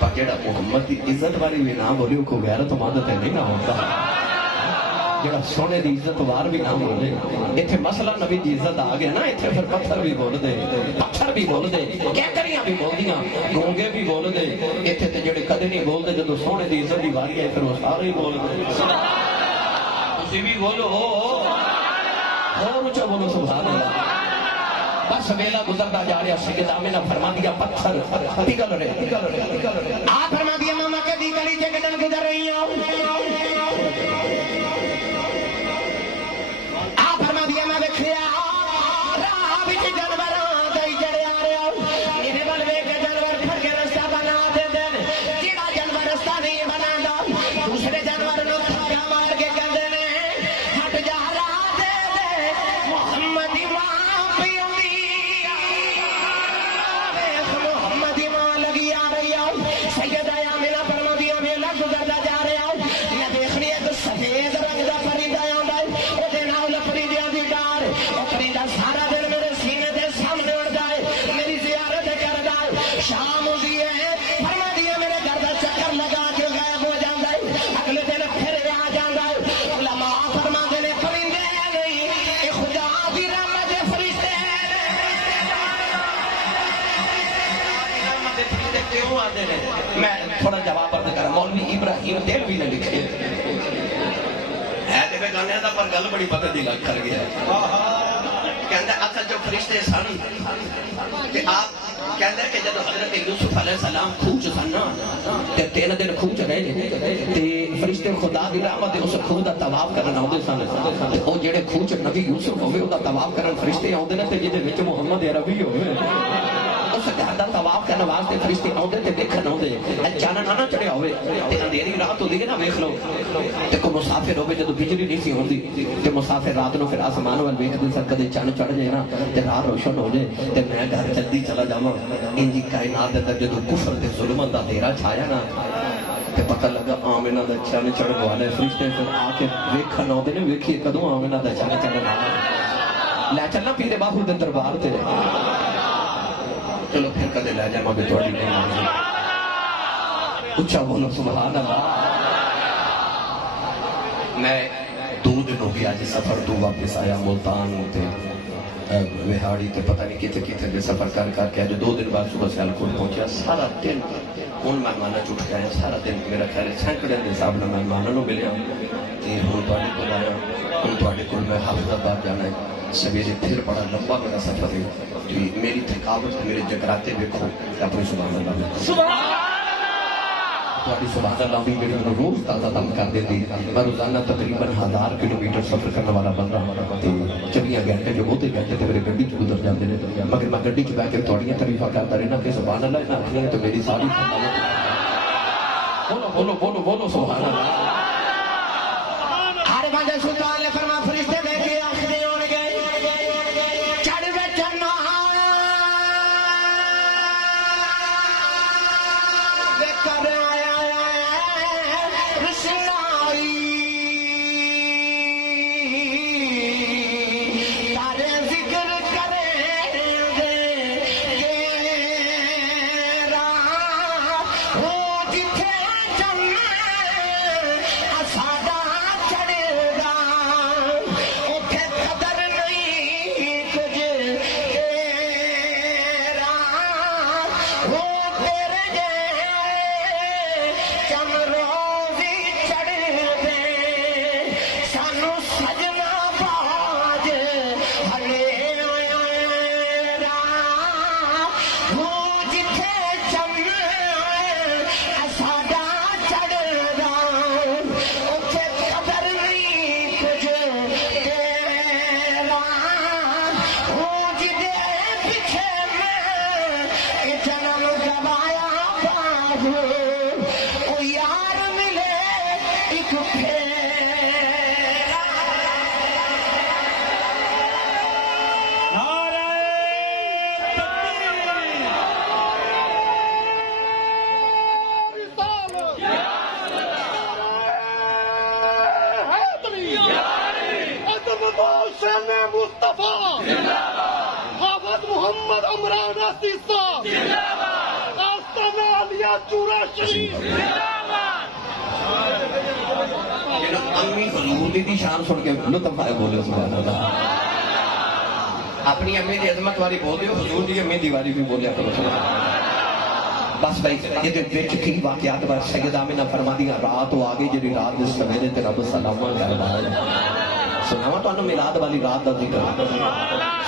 پر جیڑا محمد کی عزت والی بھی نہ بولی کو غیرت مادت ہے نہیں نہ ہوتا جیڑا سونے دی عزت وار بھی نہ بولے ایتھے مسئلہ نبی دی عزت آ گیا نا ایتھے پھر پتھر بھی بول دے پتھر بھی بول دے کیکریاں بھی بول دیاں گونگے بھی بول دے ایتھے تے جڑے کدے نہیں بول دے جدو سونے دی عزت دی واری ہے پھر وہ سارے ہی بول دے تسی بھی بولو اور اونچا بولو سبحان اللہ بس ویلا گزرتا جا رہا سید آمینہ فرما دیا پتھر پگھل رہے آ فرما دیا ماما کدی گلی تے کدن گزر رہی ہوں میں تھوڑا جواب عرض کرا مولوی ابراہیم دہلوی نے لکھے ہے تے بیگانے دا پر گل بڑی پتہ دی لگ کر گیا کہندا اصل جو فرشتے سن تے آپ کہندا کہ جب حضرت یوسف علیہ السلام خوہ چ سن تے 3 دن خوہ چ رہے تے فرشتے خدا دی رحمت اس خوہ دا طواف کرن آندے سن تے او جڑے خوہ چ نبی یوسف ہوئے او دا طواف کرن فرشتے آندے نے تے جے وچ محمد عربی ہوئے اس گھر دا طواف کرن واسطے فرشتے آندے تے دیکھن آندے چانن نہ چڑھیا ہوئے تے اندھیری رات ہوندی ہے نا ویکھ لو تے کوئی مسافر ہوے جدوں بجلی نہیں سی ہوندی تے مسافر رات نو پھر آسمان ول ویکھدے سن کدے چن چڑھ جائے نا تے رات روشن ہو جائے تے میں گھر جلدی چلا جاواں انجی کائنات دے اندر جدوں کفر تے ظلم دا اندھیرا چھایا نا تے پتہ لگا آمنہ دا چن چڑھن والے فرشتے پھر آ کے ویکھن آندے نے ویکھیے کدوں آمنہ دا چن چڑھن والا لے چلنا پیر باہو دے دربار تے چلو پھر کدے لے جاواں بھی تہاڈی نہیں اچھا بولو سبحان اللہ میں 2 دن ہو گیا آج سفر تو واپس آیا ملتان تے وہاڑی تے پتہ نہیں کتے کتے دے سفر کر کے جو 2 دن بعد صبح سیالکوٹ پہنچا سارا دن ان مہمانہ چھٹ گئے سارا دن میرا خیال ہے سینکڑے دے حساب نال مہمانوں نوں ملیا تے ہن تواڈے کول آیا ہن تواڈے کول میں حافظ آباد جانا ہے سویرے پھر بڑا لمبا میرا سفر ہے میری تھکاوٹ میرے جگراتے دیکھو اپنی سبحان اللہ تواڈی سبحان اللہ بھی میرے روز تازہ دم کر دیتی میں روزانہ تقریباً 1000 کلومیٹر سفر کرنے والا بندہ تے 24 گھنٹے جو ہوتے گھنٹے تے میرے گڈی چ گزر جاندے نے مگر میں گڈی چ بیٹھ کے تواڈیاں تعریفاں کرتا رہنا کہ سبحان اللہ نہ آکھنے تو میری ساری بولو بولو بولو بولو سبحان اللہ ہر بندے سلطان نے فرما فرشتے دے کے آخری ہون گے چڑھ بیٹھنا دے کر محمد عمران عزیزہ آستانہ علیہ چورا شریف امی حضور دی شان سن کے لطف آئے بولے سبحان اللہ اپنی امی دی عظمت والی بولے حضور دی امی دیواری بھی بولیا کرو سبحان اللہ بس بھائی یہ وچ کی واقعات بار سیدہ آمنہ فرما دیا رات ہو آگئی جڑی رات جس سویرے تے رب سلامہ کردا ہے سناواں تو انہوں میلاد والی رات دا ذکر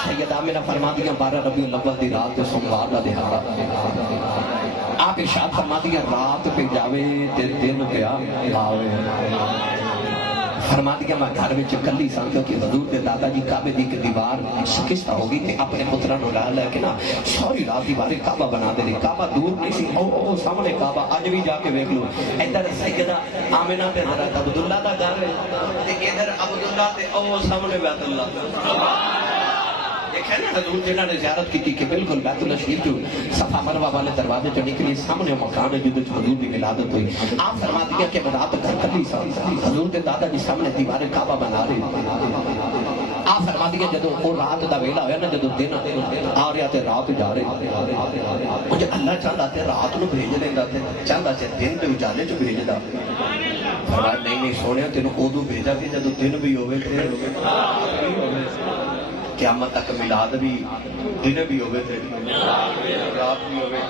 سیدہ آمنہ فرما دیا 12 ربیع الاول دی رات تے سوموار دا دہاڑا آپ ارشاد فرما دیا رات پہ جاوے تے دن پہ آوے فرما دیا میں گھر وچ کلی سان کیونکہ حضور دے دادا جی کعبے دی ایک دیوار شکستہ ہو گئی تے اپنے پتراں نوں لا کے نا ساری رات دیوارے کعبہ بنا دے کعبہ دور نہیں سی او سامنے کعبہ اج بھی جا کے دیکھ لو ادھر سیدہ آمنہ تے حضرت عبداللہ دا گھر ہے تے ادھر عبداللہ تے او سامنے بیت اللہ دیکھیں نا حضور جنہاں نے زیارت کی کہ بالکل بیت اللہ شریف جو صفا مروہ والے دروازے جو نکلی سامنے مکان ہے جدو حضور کی ولادت ہوئی آپ فرما دیا کہ رات گھر کلی سا حضور کے دادا جی سامنے دیوار کعبہ بنا رہے آپ فرما دیا جدو وہ رات دا ویلا ہویا نا جدو دن آ رہا تے رات جا رہے مجھے اللہ چاہتا تے رات نو بھیج دیندا تے چاہتا تے دن تے اجالے چ بھیجدا فرمایا نہیں سونے تینوں اودوں بھیجا کہ جدو دن بھی ہوے تے قیامت تک میلاد بھی دن بھی ہوئے تھے رات بھی ہوئے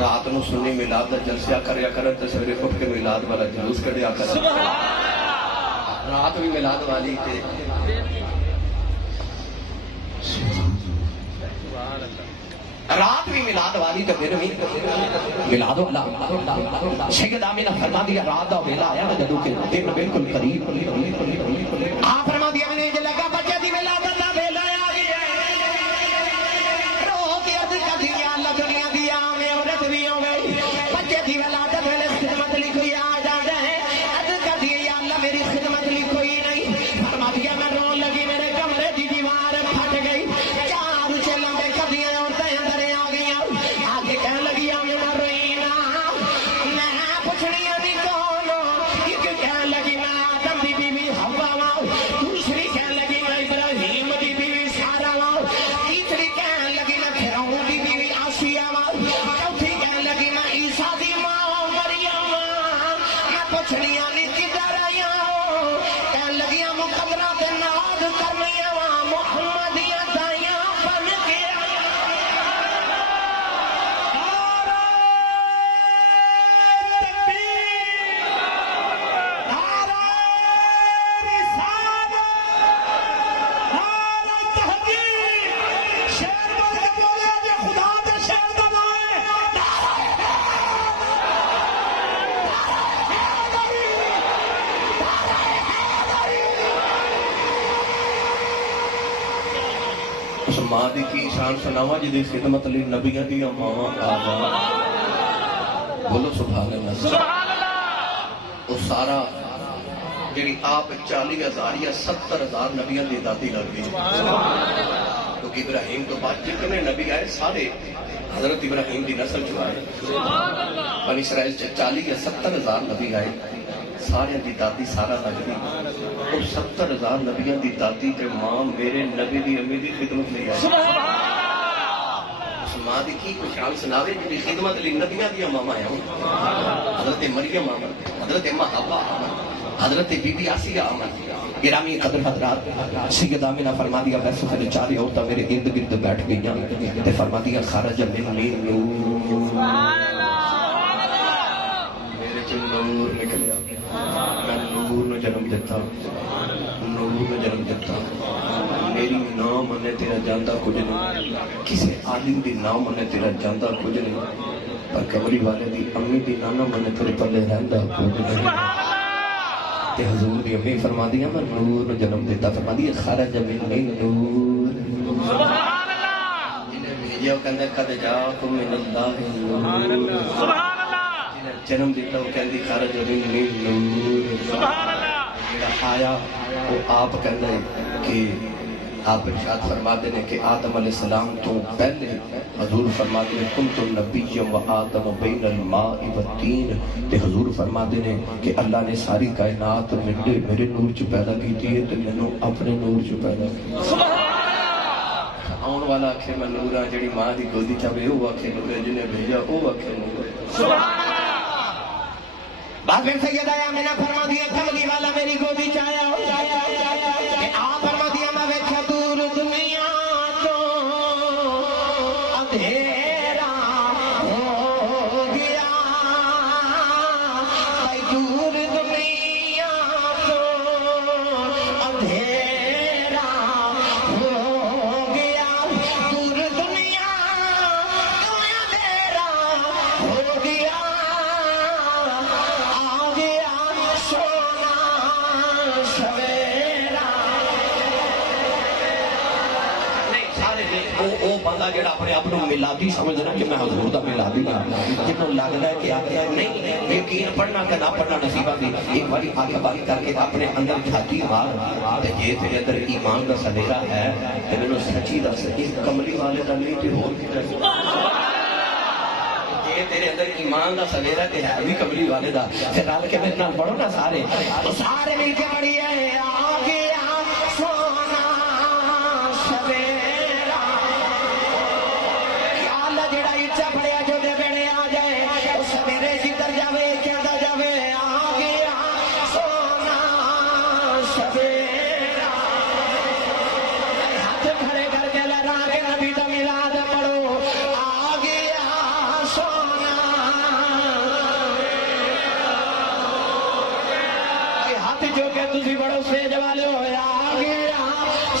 رات نو سنی میلاد دا جلسہ کریا کرن تے سویرے اٹھ کے میلاد والا جلوس کڈیا کرن رات بھی میلاد والی تے رات بھی میلاد والی تو دن بھی میلاد والا سید آمینہ فرما دیا رات دا ویلا آیا نا جدوں کہ دن بالکل قریب آپ فرما دیا میں نے جو لگا بچے دی ولادت دا ویلا آ گیا رو کے عرض کر دیا اللہ دنیا دی میں عورت بھی ہو گئی بچے دی ولادت ویلے خدمت لکھی آ جاتا ہے عرض کر دیا یا اللہ میری خدمت لکھی نہیں فرما دیا میں رو لگی میرے کمرے دی دیوار پھٹ گئی چار چلوں دے کدیاں عورتیں اندر آ گئیاں آگے کہنے لگی میں روئینا میں پوچھنی نہیں کون ایک کہنے لگی میں آدم دی بیوی حوا واؤ دوسری کہنے لگی میں ابراہیم دی بیوی سارا واؤ تیسری کہنے لگی میں فرعون دی بیوی آسیہ واؤ چوتھی کہنے لگی میں عیسیٰ دی ماں مریم میں پوچھنی نہیں کدھر آیا کہنے لگی مقدرات ناز کرنی محمدیاں دائیاں بن کے اس ماں دی کی شان سناوا جی خدمت لی نبیاں دی ماواں آبا بولو سبحان اللہ وہ سارا جڑی آپ 40,000 یا 70,000 نبیاں دی دادی لگ گئی کیونکہ ابراہیم تو بعد جتنے نبی آئے سارے حضرت ابراہیم دی نسل جو آئے بنی اسرائیل 40 یا 70,000 نبی آئے سارے دی دادی سارا لگ گئی اور 70,000 نبیاں دی دادی تے ماں میرے نبی دی امی دی خدمت لے آئی اس ماں دی کی کوئی شان سناوے جی خدمت لی نبیاں دی ماما آیا حضرت مریم آمد حضرت حوا آمد حضرت بی بی آسیہ آمد گرامی قدر حضرات سید آمینہ فرما دیا ویسے پہلے 4 عورتیں میرے ارد گرد بیٹھ گئیاں تے فرما دیا خرج منی نور میرے چ نور نکلیا میں نور نے جنم دیتا نور نے جنم دیتا میری نام نے تیرا جاندا کچھ نہیں کسی عالم دی نام نے تیرا جاندا کچھ نہیں پر کمری والے دی امی دی نانا نے تیرے پلے رہندا کچھ نہیں تے حضور دی امی فرما دیا میں نور نے جنم دیتا فرما دیا خرج منی نور سبحان اللہ جنہیں بھیجا وہ کہندے قد جاءکم من اللہ نور سبحان اللہ جنہیں جنم دیتا وہ کہندی خرج منی نور سبحان اللہ جڑا آیا وہ آپ کہندے کہ آپ ارشاد فرماتے ہیں کہ آدم علیہ السلام تو پہلے حضور فرماتے ہیں کنت نبی و آدم بین الماء والتین تے حضور فرماتے ہیں کہ اللہ نے ساری کائنات میرے نور چ پیدا کی ہے تے مینوں اپنے نور چ پیدا کیتا آن والا آکھے میں نور ہاں جڑی ماں دی گودی چاہے وہ آکھے نور ہے جنہیں بھیجا وہ آکھے نور سبحان اللہ بعد میں سید آیا میں نے فرما دیا کملی والا میری گودی چاہیا کہ آپ فرما دیا میں ویکھیا دور دنیا تو اندھیرا ہو گیا بھائی دور دنیا تو اندھیرا ہو گیا دور دنیا تو اندھیرا ہو گیا آ گیا سونا سویرا وہ بندہ جڑا اپنے آپ کو میلادی سمجھنا کہ میں حضور دا میلادی ہاں جنہوں لگتا ہے کہ آگے نہیں یقین پڑھنا کہ نہ پڑھنا نصیبہ دی ایک باری آگے باری کر کے اپنے اندر جھاتی مار تے یہ تیرے اندر ایمان دا سلیرا ہے تے میں سچی دس اس کملی والے دا نہیں تے ہور کیتا یہ تیرے اندر ایمان دا سلیرا تے ہے بھی کملی والے دا پھر رل کے میرے نال پڑھو نا سارے تو سارے مل کے پڑھی ہے آگے سونا سویرا یا اللہ جڑا اچھا پڑھیا جو دے بیڑے آ جائے اس سویرے جدھر جاوے کہندا جاوے آگے سونا سویرا ہاتھ کھڑے کر کے لہرا کے نبی دا میلاد پڑھو آگے سونا ہاتھ جو کہ تسی بڑو سیج والے ہو آگے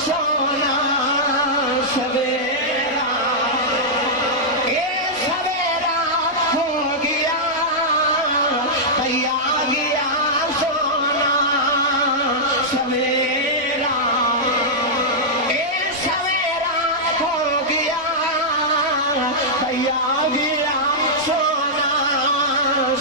سونا سویرا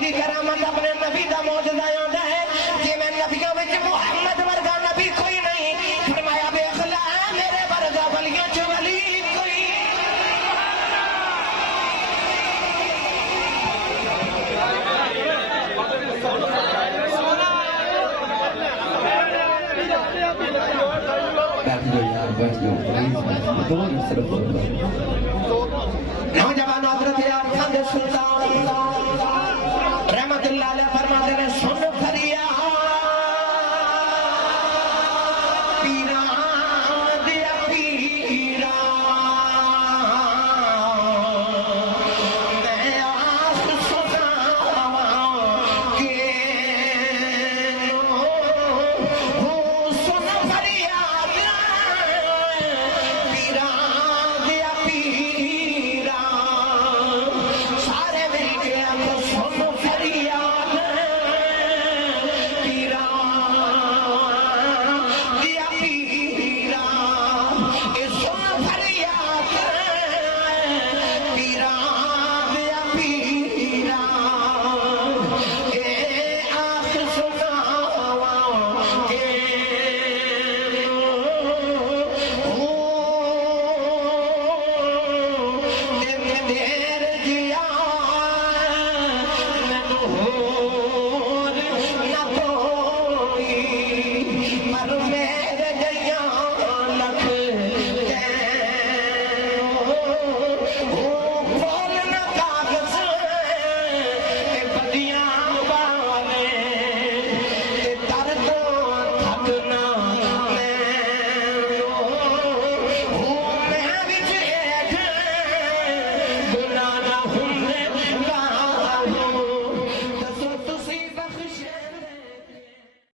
دی کرامت اپنے نبی دا موجزہ آندا ہے جی میں نبیوں وچ محمد ورگا نبی کوئی نہیں فرمایا بے اخلا میرے ورگا ولیوں چ ولی کوئی بیٹھ جاؤ یار بیٹھ جاؤ پلیز دو صرف